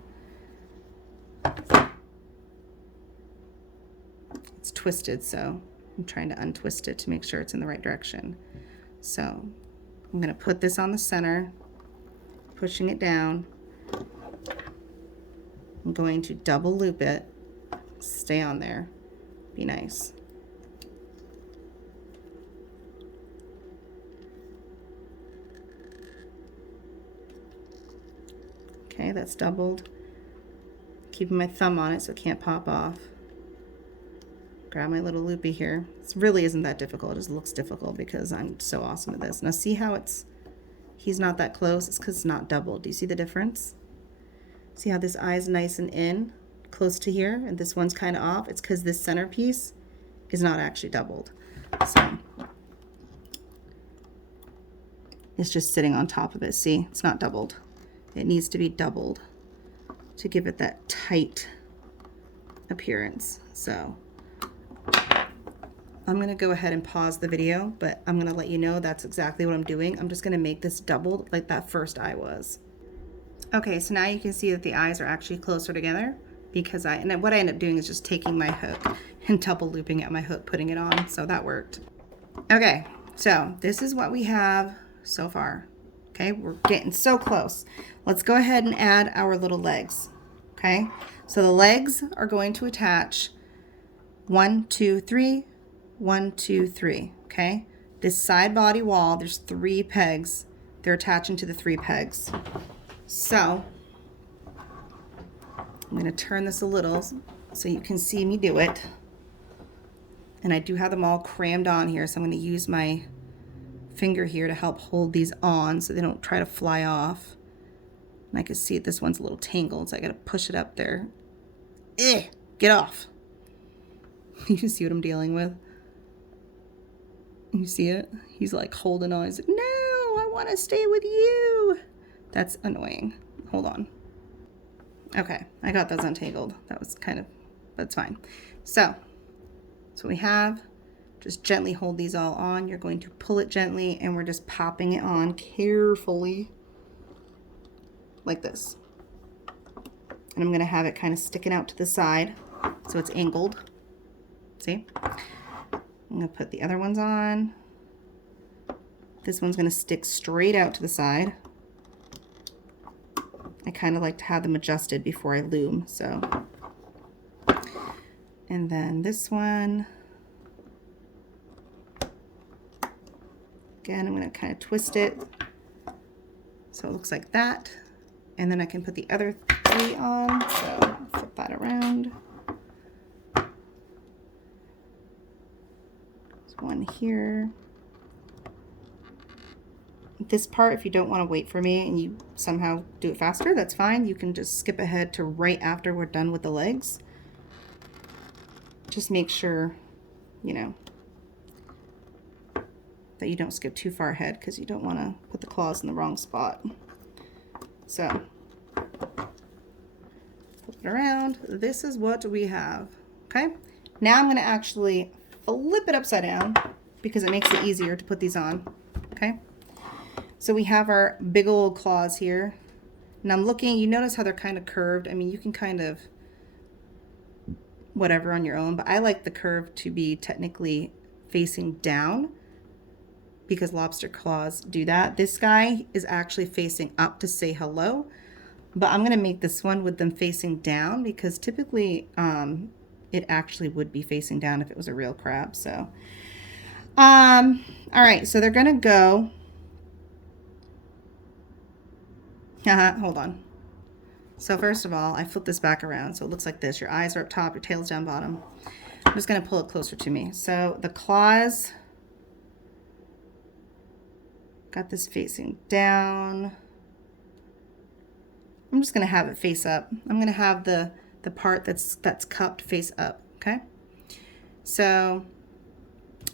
It's twisted, so I'm trying to untwist it to make sure it's in the right direction. So I'm going to put this on the center, pushing it down. I'm going to double loop it, stay on there, be nice. Okay, that's doubled. Keeping my thumb on it so it can't pop off. Grab my little loopy here. It really isn't that difficult. It just looks difficult because I'm so awesome at this. Now see how he's not that close? It's because it's not doubled. Do you see the difference? See how this eye is nice and in, close to here, and this one's kind of off? It's because this centerpiece is not actually doubled. So it's just sitting on top of it. See, it's not doubled. It needs to be doubled to give it that tight appearance. So I'm going to go ahead and pause the video, but I'm going to let you know that's exactly what I'm doing. I'm just going to make this doubled like that first eye was. Okay, so now you can see that the eyes are actually closer together because what I end up doing is just taking my hook and double looping at my hook, putting it on, so that worked. Okay, so this is what we have so far. Okay, we're getting so close. Let's go ahead and add our little legs. Okay, so the legs are going to attach 1, 2, 3, 1, 2, 3. Okay, this side body wall, there's 3 pegs. They're attaching to the 3 pegs. So I'm going to turn this a little so you can see me do it. And I do have them all crammed on here, so I'm going to use my finger here to help hold these on so they don't try to fly off. And I can see this one's a little tangled, so I got to push it up there. Get off. You can see what I'm dealing with. You see it? He's like holding on. He's like, no, I want to stay with you. That's annoying. Hold on. Okay, I got those untangled. That was kind of, that's fine. So we have, just gently hold these all on. You're going to pull it gently, and we're just popping it on carefully like this. And I'm going to have it kind of sticking out to the side so it's angled. See? I'm going to put the other ones on. This one's going to stick straight out to the side. I kind of like to have them adjusted before I loom, so. And then this one. Again, I'm going to kind of twist it so it looks like that. And then I can put the other 3 on, so flip that around. There's one here. This part, if you don't want to wait for me and you somehow do it faster, that's fine. You can just skip ahead to right after we're done with the legs. Just make sure, you know, that you don't skip too far ahead because you don't want to put the claws in the wrong spot. So, flip it around. This is what we have. Okay, now I'm going to actually flip it upside down because it makes it easier to put these on. Okay, so we have our big old claws here. And I'm looking, you notice how they're kind of curved. I mean, you can kind of whatever on your own, but I like the curve to be technically facing down because lobster claws do that. This guy is actually facing up to say hello, but I'm going to make this one with them facing down because typically it actually would be facing down if it was a real crab. So all right, so they're going to go hold on. So first of all, I flip this back around so it looks like this. Your eyes are up top, your tail's down bottom. I'm just going to pull it closer to me. So the claws, got this facing down. I'm just going to have it face up. I'm going to have the part that's cupped face up, okay? So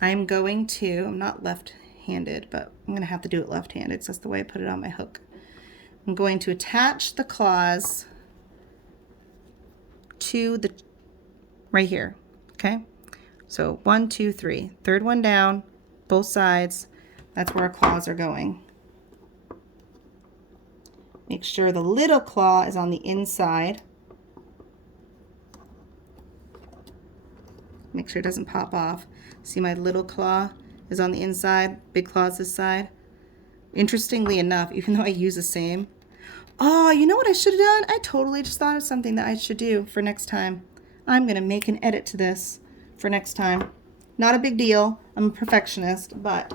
I'm going to, I'm not left-handed, but I'm going to have to do it left-handed, so that's the way I put it on my hook. I'm going to attach the claws to the, right here, okay? So 1, 2, 3, third one down, both sides. That's where our claws are going. Make sure the little claw is on the inside. Make sure it doesn't pop off. See, my little claw is on the inside, big claw's this side. Interestingly enough, even though I use the same, oh, you know what I should have done? I totally just thought of something that I should do for next time. I'm going to make an edit to this for next time. Not a big deal. I'm a perfectionist, but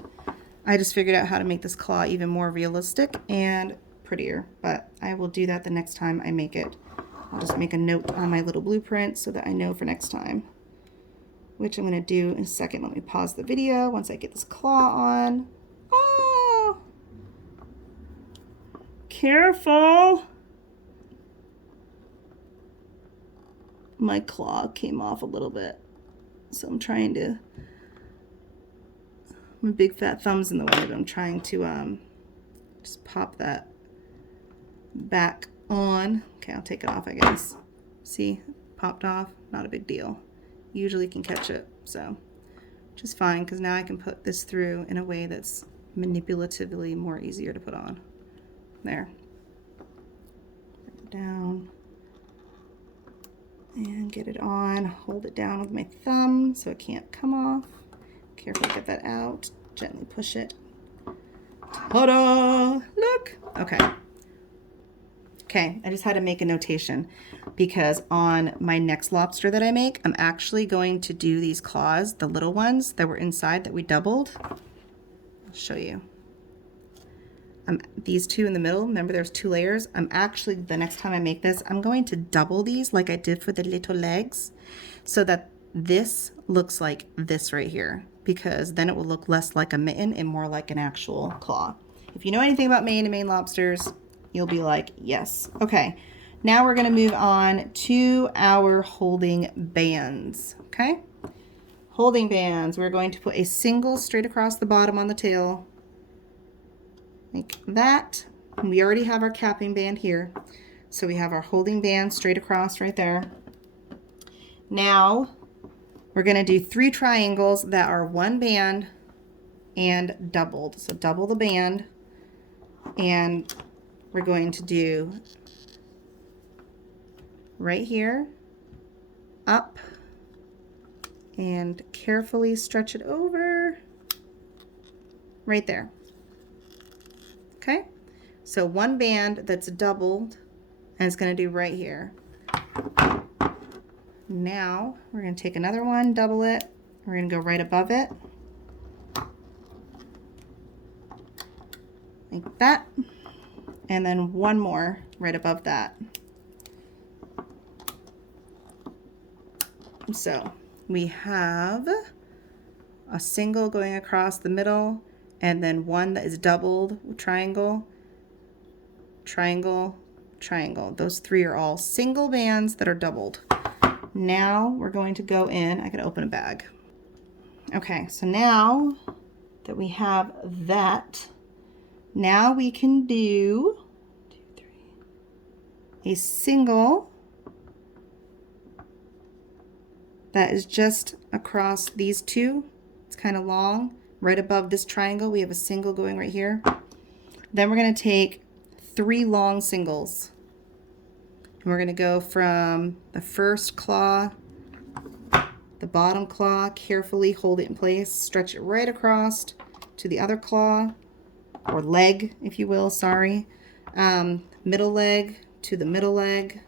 I just figured out how to make this claw even more realistic and prettier. But I will do that the next time I make it. I'll just make a note on my little blueprint so that I know for next time, which I'm going to do in a second. Let me pause the video once I get this claw on. Oh! Careful! My claw came off a little bit, so I'm trying to, my big fat thumb's in the way, but I'm trying to just pop that back on. Okay, I'll take it off, I guess. See, popped off, not a big deal. Usually can catch it, so which is fine because now I can put this through in a way that's manipulatively more easier to put on. There. Bring it down and get it on. Hold it down with my thumb so it can't come off. Carefully get that out. Gently push it. Ta-da! Look. Okay. Okay, I just had to make a notation because on my next lobster that I make, I'm actually going to do these claws, the little ones that were inside that we doubled. I'll show you. These two in the middle, remember there's 2 layers. I'm actually, the next time I make this, I'm going to double these like I did for the little legs so that this looks like this right here, because then it will look less like a mitten and more like an actual claw. If you know anything about Maine and Maine lobsters, you'll be like, yes. Okay, now we're gonna move on to our holding bands, okay? Holding bands, we're going to put a single straight across the bottom on the tail, like that. We already have our capping band here. So we have our holding band straight across right there. Now we're gonna do 3 triangles that are 1 band and doubled. So double the band, and we're going to do right here, up, and carefully stretch it over right there. Okay, so 1 band that's doubled, and it's going to do right here. Now we're going to take another one, double it, we're going to go right above it, like that, and then 1 more right above that. So we have a single going across the middle, and then 1 that is doubled, triangle, triangle, triangle. Those 3 are all single bands that are doubled. Now we're going to go in, I can open a bag. Okay, so now that we have that, now we can do 2, 3, a single that is just across these 2. It's kind of long. Right above this triangle, we have a single going right here. Then we're going to take 3 long singles. And we're going to go from the first claw, the bottom claw, carefully hold it in place, stretch it right across to the other claw, or leg, if you will, sorry. Middle leg to the middle leg.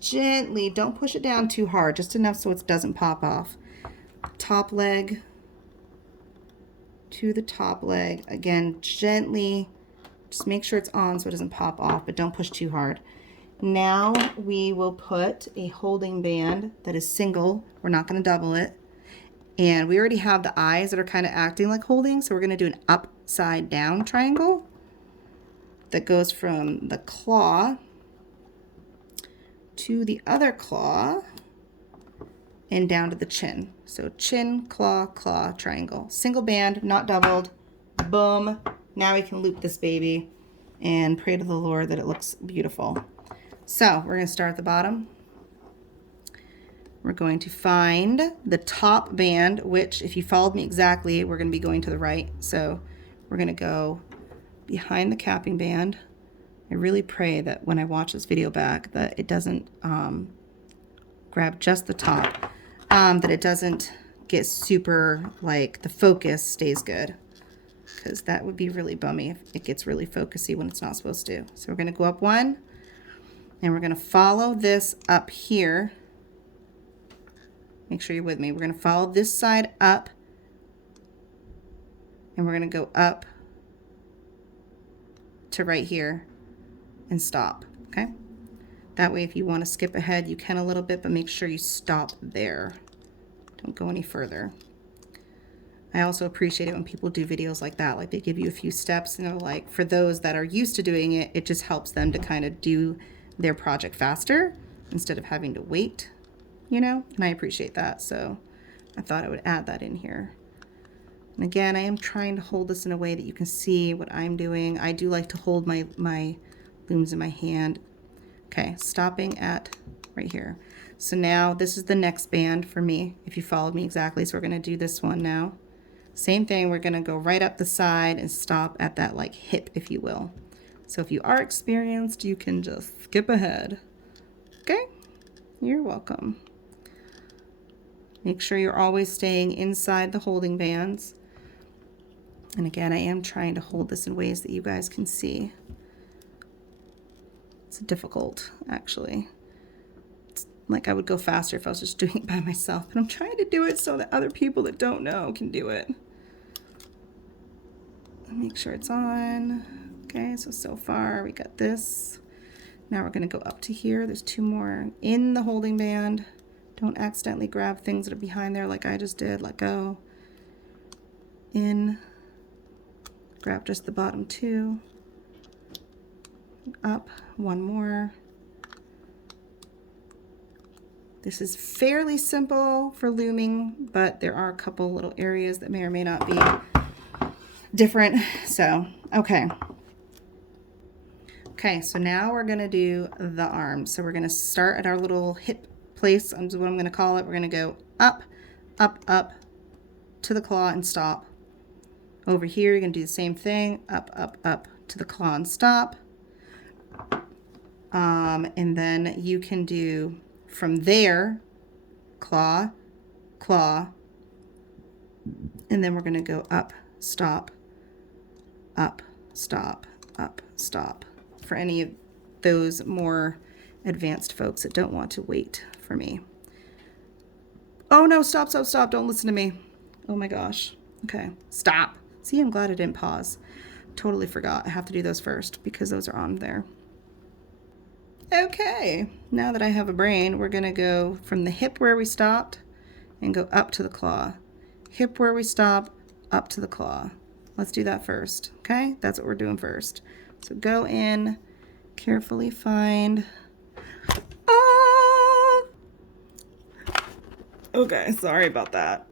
Gently, don't push it down too hard, just enough so it doesn't pop off. Top leg to the top leg. Again, gently, just make sure it's on so it doesn't pop off, but don't push too hard. Now we will put a holding band that is single. We're not going to double it. And we already have the eyes that are kind of acting like holding, so we're going to do an upside down triangle that goes from the claw to the other claw and down to the chin. So chin, claw, claw, triangle. Single band, not doubled. Boom. Now we can loop this baby and pray to the Lord that it looks beautiful. So we're going to start at the bottom. We're going to find the top band, which if you followed me exactly, we're going to be going to the right. So we're going to go behind the capping band. I really pray that when I watch this video back that it doesn't grab just the top, that it doesn't get super, like the focus stays good, because that would be really bummy if it gets really focusy when it's not supposed to. So we're going to go up 1, and we're going to follow this up here. Make sure you're with me. We're going to follow this side up, and we're going to go up to right here and stop, okay? That way if you want to skip ahead, you can a little bit, but make sure you stop there. Don't go any further. I also appreciate it when people do videos like that, like they give you a few steps, and they're like, for those that are used to doing it, it just helps them to kind of do their project faster instead of having to wait, you know, and I appreciate that. So I thought I would add that in here. And again, I am trying to hold this in a way that you can see what I'm doing. I do like to hold my looms in my hand. Okay, stopping at right here. So now this is the next band for me, if you followed me exactly. So we're going to do this one now. Same thing, we're going to go right up the side and stop at that like hip, if you will. So if you are experienced, you can just skip ahead. Okay, you're welcome. Make sure you're always staying inside the holding bands. And again, I am trying to hold this in ways that you guys can see. It's difficult, actually. It's like I would go faster if I was just doing it by myself, but I'm trying to do it so that other people that don't know can do it. Make sure it's on. Okay, so far we got this. Now we're going to go up to here. There's 2 more in the holding band. Don't accidentally grab things that are behind there like I just did. Let go. In. Grab just the bottom 2. Up. 1 more. This is fairly simple for looming, but there are a couple little areas that may or may not be different. So, okay. Okay, so now we're gonna do the arms. So we're gonna start at our little hip place, is what I'm gonna call it. We're gonna go up, up, up to the claw and stop. Over here, you're gonna do the same thing, up, up, up to the claw and stop. And then you can do from there, claw, claw, and then we're gonna go up, stop, up, stop, up, stop. For any of those more advanced folks that don't want to wait for me. Oh no, stop, stop, stop, don't listen to me. Oh my gosh. Okay, stop. See, I'm glad I didn't pause. Totally forgot. I have to do those first because those are on there. Okay, now that I have a brain, we're gonna go from the hip where we stopped and go up to the claw. Hip where we stop, up to the claw. Let's do that first, okay? That's what we're doing first. So go in, carefully find. Oh! Okay, sorry about that.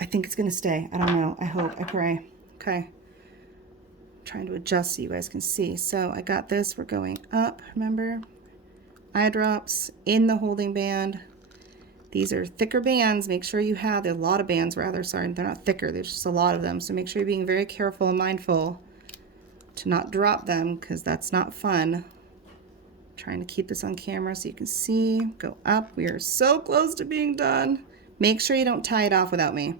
I think it's gonna stay. I don't know. I hope. I pray. Okay. Trying to adjust so you guys can see. So I got this. We're going up, remember? Eye drops in the holding band. These are thicker bands. Make sure you have, there are a lot of bands rather, sorry, they're not thicker, there's just a lot of them. So make sure you're being very careful and mindful to not drop them because that's not fun. Trying to keep this on camera so you can see. Go up. We are so close to being done. Make sure you don't tie it off without me.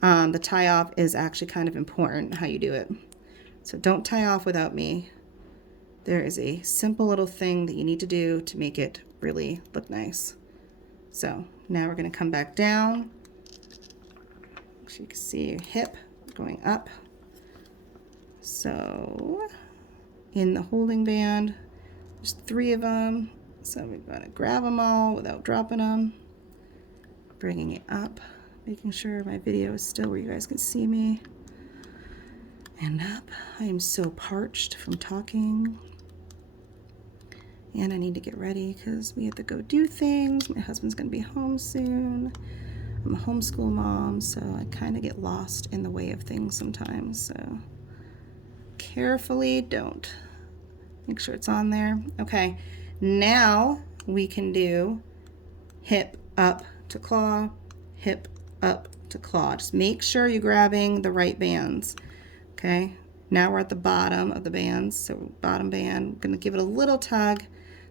The tie off is actually kind of important how you do it. So don't tie off without me. There is a simple little thing that you need to do to make it really look nice. So now we're going to come back down. So you can see your hip going up. So in the holding band, there's 3 of them. So we've got to grab them all without dropping them. Bringing it up, making sure my video is still where you guys can see me. And up. I am so parched from talking. And I need to get ready because we have to go do things. My husband's going to be home soon. I'm a homeschool mom, so I kind of get lost in the way of things sometimes. So carefully, don't. Make sure it's on there. Okay, now we can do hip up to claw, hip up to claw. Just make sure you're grabbing the right bands. Okay, now we're at the bottom of the bands. So bottom band, I'm gonna give it a little tug.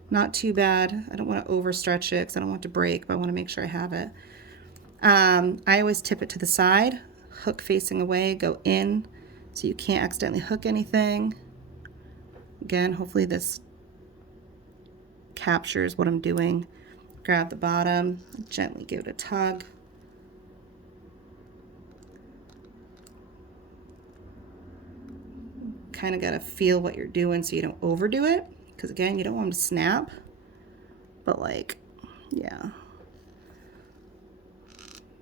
Not too bad. I don't want to overstretch it because I don't want it to break, but I want to make sure I have it. I always tip it to the side, hook facing away, go in so you can't accidentally hook anything. Again, hopefully this captures what I'm doing. Grab the bottom, gently give it a tug. Kind of got to feel what you're doing so you don't overdo it. Because again, you don't want them to snap, but like, yeah.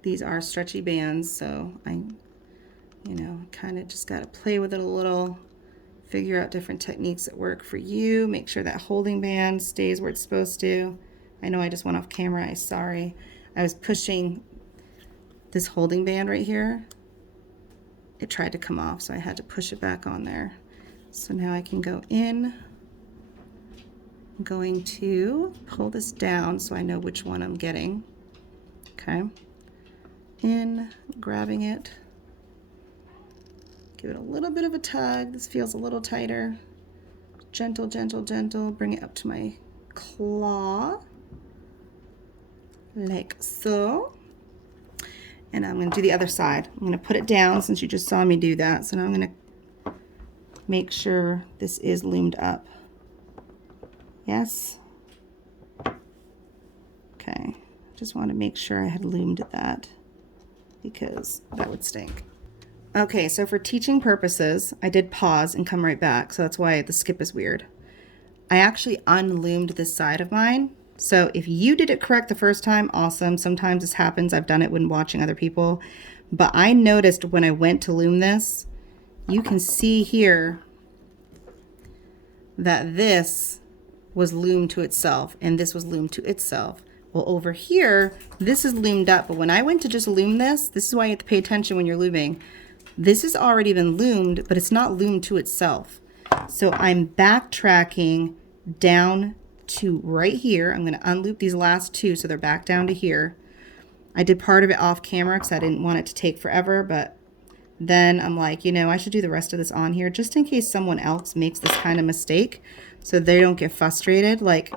These are stretchy bands, so I, kind of just got to play with it a little, figure out different techniques that work for you. Make sure that holding band stays where it's supposed to. I know I just went off camera, I'm sorry. I was pushing this holding band right here. It tried to come off, so I had to push it back on there. So now I can go in. I'm going to pull this down so I know which one I'm getting. Okay. In, grabbing it. Give it a little bit of a tug. This feels a little tighter. Gentle, gentle, gentle. Bring it up to my claw. Like so. And I'm going to do the other side. I'm going to put it down since you just saw me do that. So now I'm going to make sure this is loomed up. Yes. Okay. Just want to make sure I had loomed that because that would stink. Okay, so for teaching purposes, I did pause and come right back. So that's why the skip is weird. I actually unloomed this side of mine. So if you did it correct the first time, awesome. Sometimes this happens. I've done it when watching other people. But I noticed when I went to loom this, you can see here that this was loomed to itself and this was loomed to itself. Well, over here, this is loomed up. But when I went to just loom this is why you have to pay attention when you're looming. This has already been loomed, but it's not loomed to itself. So I'm backtracking down to right here. I'm going to unloop these last two so they're back down to here. I did part of it off camera because I didn't want it to take forever, but then I'm like, you know, I should do the rest of this on here just in case someone else makes this kind of mistake so they don't get frustrated. Like,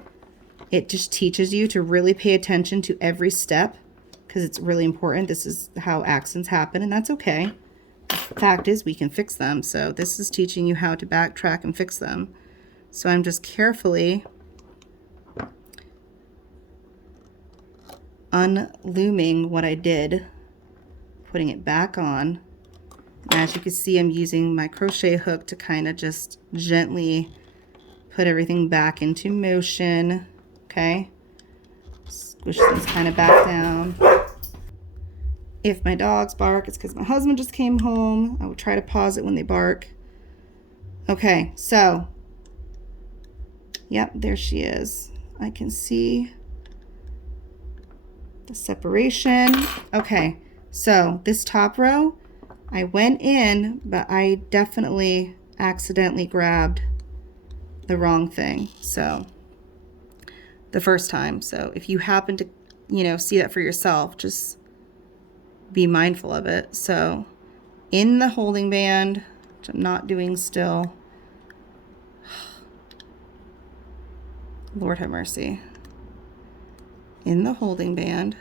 it just teaches you to really pay attention to every step because it's really important. This is how accidents happen, and that's okay. The fact is we can fix them. So this is teaching you how to backtrack and fix them. So I'm just carefully unlooming what I did, putting it back on. And as you can see, I'm using my crochet hook to kind of just gently put everything back into motion. Okay. Squish these kind of back down. If my dogs bark, it's because my husband just came home. I will try to pause it when they bark. Okay, so, yep, there she is. I can see the separation. Okay, so this top row, I went in, but I definitely accidentally grabbed the wrong thing. So, the first time. So, if you happen to, you know, see that for yourself, just be mindful of it. So in the holding band, which I'm not doing still, Lord have mercy, in the holding band,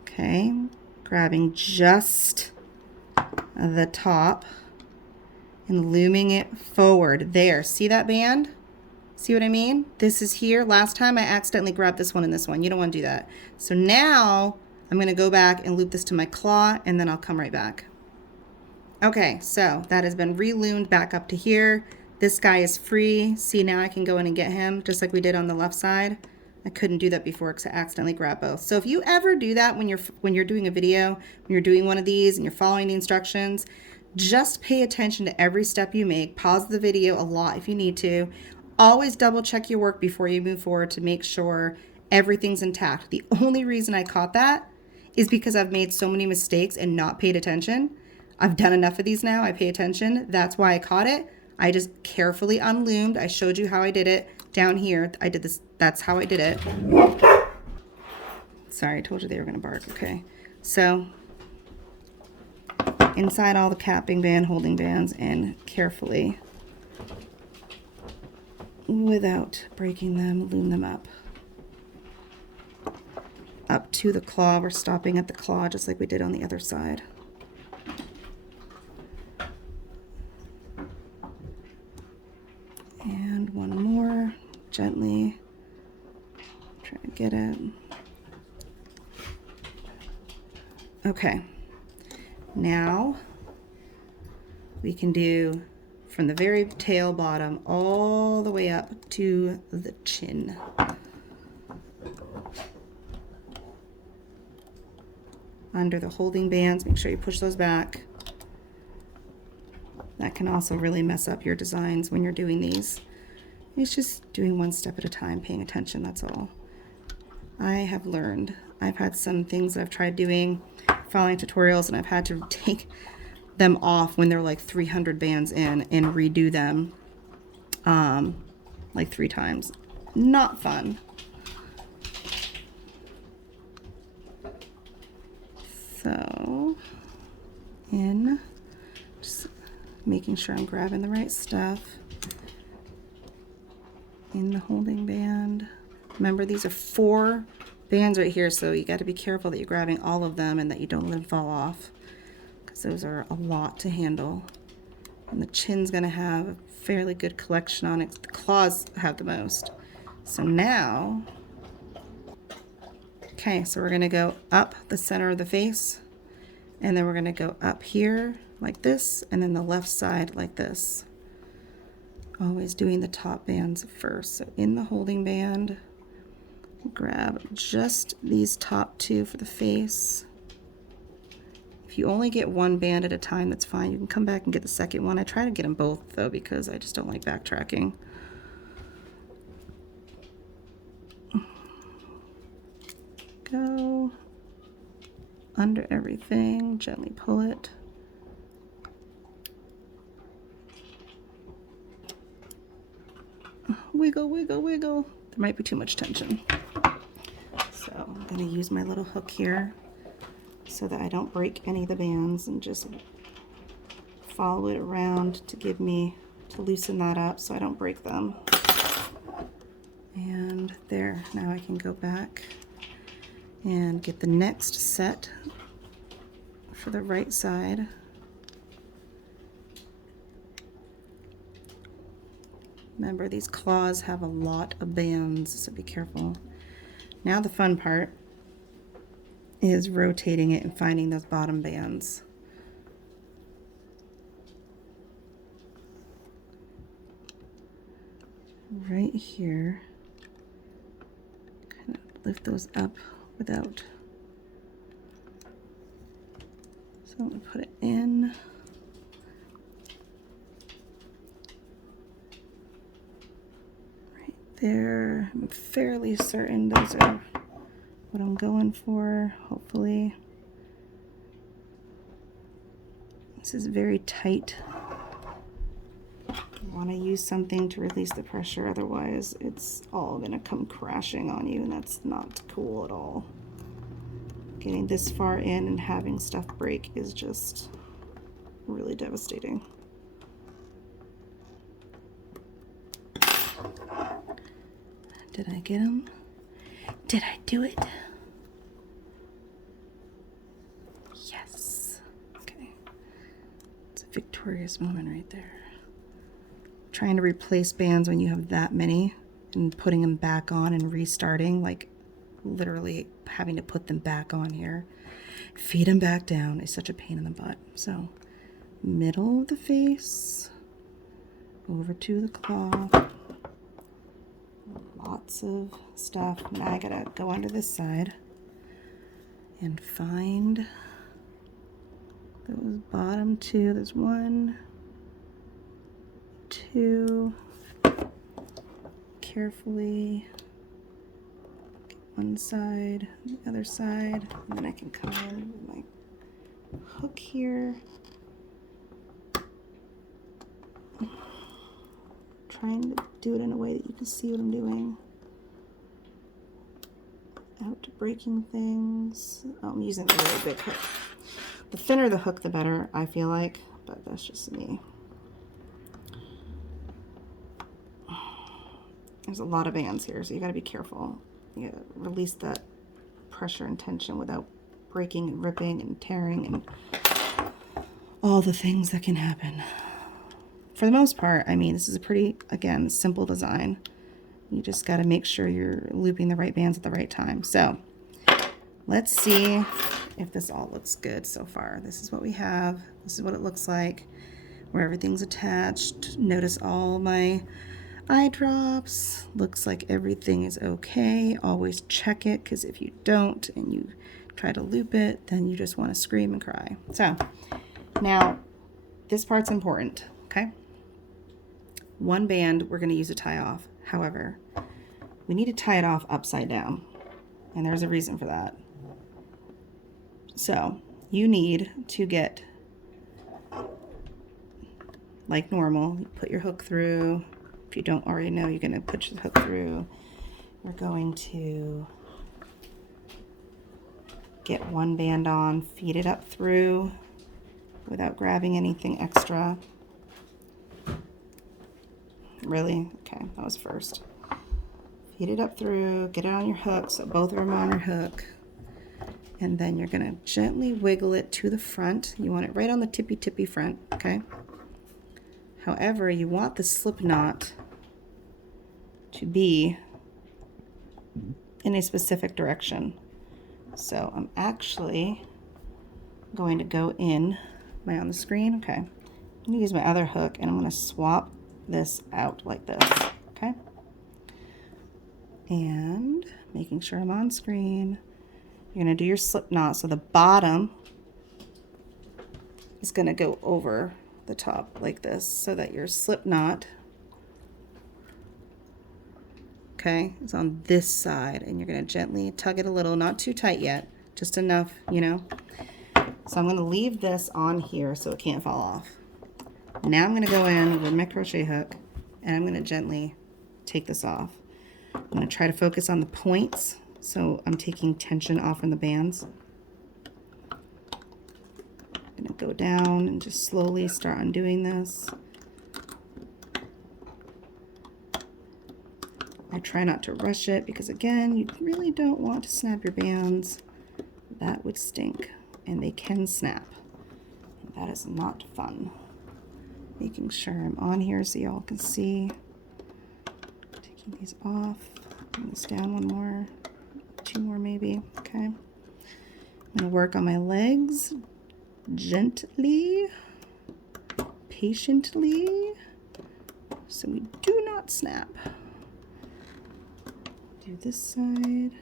okay, grabbing just the top and looming it forward. There, see that band? See what I mean? This is here. Last time I accidentally grabbed this one and this one. You don't want to do that. So now I'm going to go back and loop this to my claw, and then I'll come right back. Okay, so that has been re-loomed back up to here. This guy is free. See, now I can go in and get him, just like we did on the left side. I couldn't do that before because I accidentally grabbed both. So if you ever do that when you're doing a video, when you're doing one of these and you're following the instructions, just pay attention to every step you make. Pause the video a lot if you need to. Always double check your work before you move forward to make sure everything's intact. The only reason I caught that is because I've made so many mistakes and not paid attention. I've done enough of these now. I pay attention. That's why I caught it. I just carefully unloomed. I showed you how I did it down here. I did this. That's how I did it. Sorry, I told you they were going to bark. Okay. So inside all the capping band, holding bands, and carefully, without breaking them, loom them up to the claw. We're stopping at the claw just like we did on the other side. And one more, gently try to get it. Okay, now we can do from the very tail bottom all the way up to the chin. Under the holding bands, make sure you push those back. That can also really mess up your designs when you're doing these. It's just doing one step at a time, paying attention, that's all. I have learned. I've had some things that I've tried doing, following tutorials, and I've had to take them off when they're like 300 bands in and redo them like 3 times. Not fun. So, just making sure I'm grabbing the right stuff in the holding band. Remember, these are 4 bands right here, so you got to be careful that you're grabbing all of them and that you don't let them fall off, because those are a lot to handle. And the chin's going to have a fairly good collection on it. The claws have the most. So now, okay, so we're going to go up the center of the face, and then we're going to go up here like this, and then the left side like this. Always doing the top bands first. So in the holding band, grab just these top two for the face. If you only get one band at a time, that's fine. You can come back and get the second one. I try to get them both though, because I just don't like backtracking. Go under everything, gently pull it. Wiggle, wiggle, wiggle. There might be too much tension. So I'm going to use my little hook here so that I don't break any of the bands, and just follow it around to loosen that up so I don't break them. And there, now I can go back and get the next set for the right side. Remember, these claws have a lot of bands, so be careful. Now the fun part is rotating it and finding those bottom bands. Right here. Kind of lift those up without. So I'm going to put it in. There, I'm fairly certain those are what I'm going for, hopefully. This is very tight. You want to use something to release the pressure, otherwise it's all going to come crashing on you, and that's not cool at all. Getting this far in and having stuff break is just really devastating. Did I get him? Did I do it? Yes. Okay. It's a victorious moment right there. Trying to replace bands when you have that many and putting them back on and restarting, like literally having to put them back on here. Feed them back down is such a pain in the butt. So, middle of the face, over to the cloth. Lots of stuff. Now I gotta go under this side and find those bottom two. There's 1, 2. Carefully get one side, the other side, and then I can come in with my hook here. Trying to do it in a way that you can see what I'm doing. Out to breaking things. Oh, I'm using a really big hook. The thinner the hook, the better, I feel like, but that's just me. There's a lot of bands here, so you gotta be careful. You gotta release that pressure and tension without breaking and ripping and tearing and all the things that can happen. For the most part, I mean, this is a pretty, again, simple design. You just got to make sure you're looping the right bands at the right time. So let's see if this all looks good so far. This is what we have. This is what it looks like where everything's attached. Notice all my eye drops. Looks like everything is okay. Always check it, because if you don't and you try to loop it, then you just want to scream and cry. So now this part's important, okay? One band we're going to use to tie off. However, we need to tie it off upside down, and there's a reason for that. So you need to get, like normal, you put your hook through. If you don't already know, you're going to put your hook through. We're going to get one band on, feed it up through without grabbing anything extra. Really? Okay, that was first. feed it up through, get it on your hook, so both of them are on your hook. And then you're gonna gently wiggle it to the front. You want it right on the tippy front, okay? However, you want the slip knot to be in a specific direction. So I'm actually going to go in. Am I on the screen? Okay. I'm gonna use my other hook and I'm gonna swap this out like this, okay? And making sure I'm on screen. You're gonna do your slip knot, so the bottom is gonna go over the top like this, so that your slip knot, okay, is on this side, and you're gonna gently tug it a little, not too tight yet, just enough, you know. So I'm gonna leave this on here so it can't fall off. Now I'm gonna go in with my crochet hook and I'm gonna gently take this off. I'm gonna try to focus on the points, so I'm taking tension off from the bands. I'm gonna go down and just slowly start undoing this. I try not to rush it because, again, you really don't want to snap your bands. That would stink, and they can snap. And that is not fun. Making sure I'm on here so y'all can see. Taking these off. Bring this down one more. 2 more maybe. Okay. I'm going to work on my legs gently, patiently, so we do not snap. Do this side.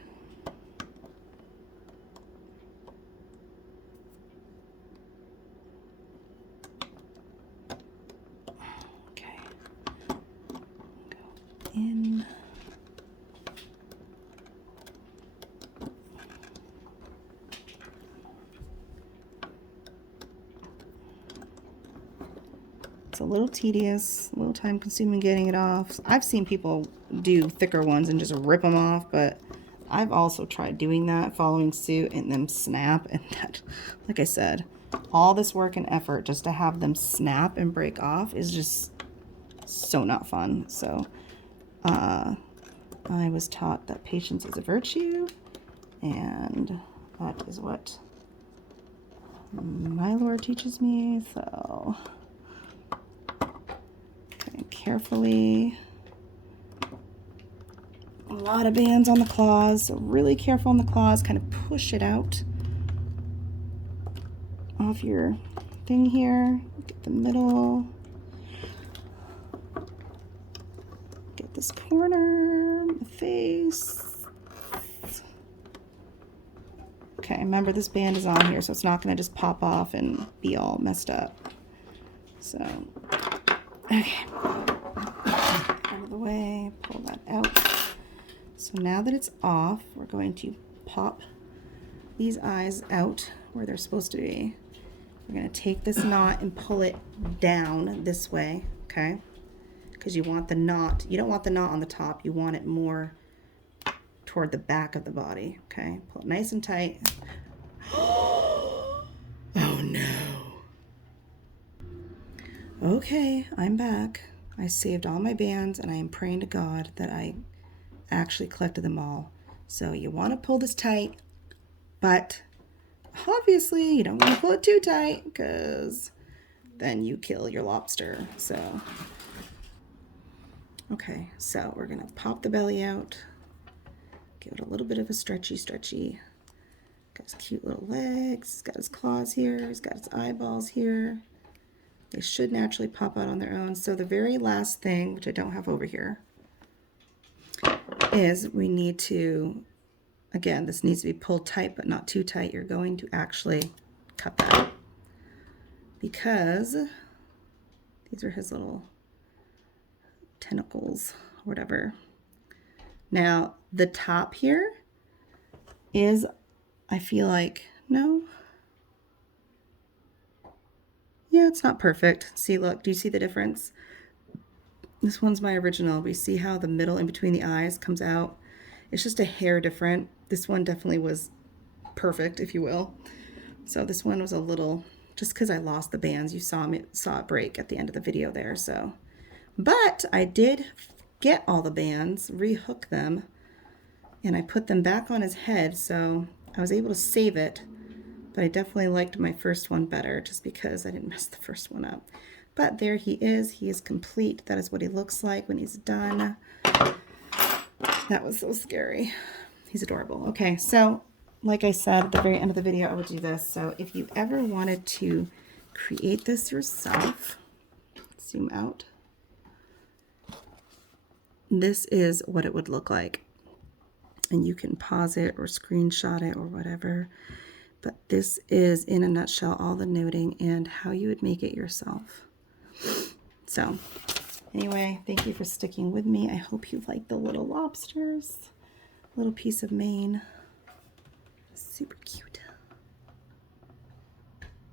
Okay. Go in. It's a little tedious, a little time consuming getting it off. I've seen people do thicker ones and just rip them off, but I've also tried doing that, following suit, and them snap, and that, like I said, all this work and effort just to have them snap and break off is just so not fun. So I was taught that patience is a virtue, and that is what my Lord teaches me. So carefully, a lot of bands on the claws, so really careful on the claws. Kind of push it out off your thing here. Get the middle, get this corner, the face. Okay, remember this band is on here, so it's not going to just pop off and be all messed up. So okay, out of the way, pull that out. So now that it's off, we're going to pop these eyes out where they're supposed to be. We're going to take this knot and pull it down this way, okay? Because you want the knot, you don't want the knot on the top, you want it more toward the back of the body, okay? Pull it nice and tight. Oh no. Okay, I'm back. I saved all my bands and I am praying to God that I actually collected them all. So you want to pull this tight, but obviously you don't want to pull it too tight because then you kill your lobster. So, okay, so we're going to pop the belly out, give it a little bit of a stretchy. Got his cute little legs, he's got his claws here, he's got his eyeballs here. They should naturally pop out on their own. So the very last thing, which I don't have over here, is we need to, again, this needs to be pulled tight, but not too tight. You're going to actually cut that because these are his little tentacles, whatever. Now, the top here is, I feel like, no. Yeah, it's not perfect. See, look, do you see the difference? This one's my original. We see how the middle in between the eyes comes out. It's just a hair different. This one definitely was perfect, if you will. So this one was a little, just because I lost the bands, you saw it break at the end of the video there. So, but I did get all the bands, rehook them, and I put them back on his head, so I was able to save it, but I definitely liked my first one better just because I didn't mess the first one up. But there he is complete. That is what he looks like when he's done. That was so scary. He's adorable. Okay, so like I said at the very end of the video, I would do this. So if you ever wanted to create this yourself, zoom out, this is what it would look like. And you can pause it or screenshot it or whatever. But this is, in a nutshell, all the noting and how you would make it yourself. So anyway, thank you for sticking with me. I hope you like the little lobsters. Little piece of Maine. Super cute.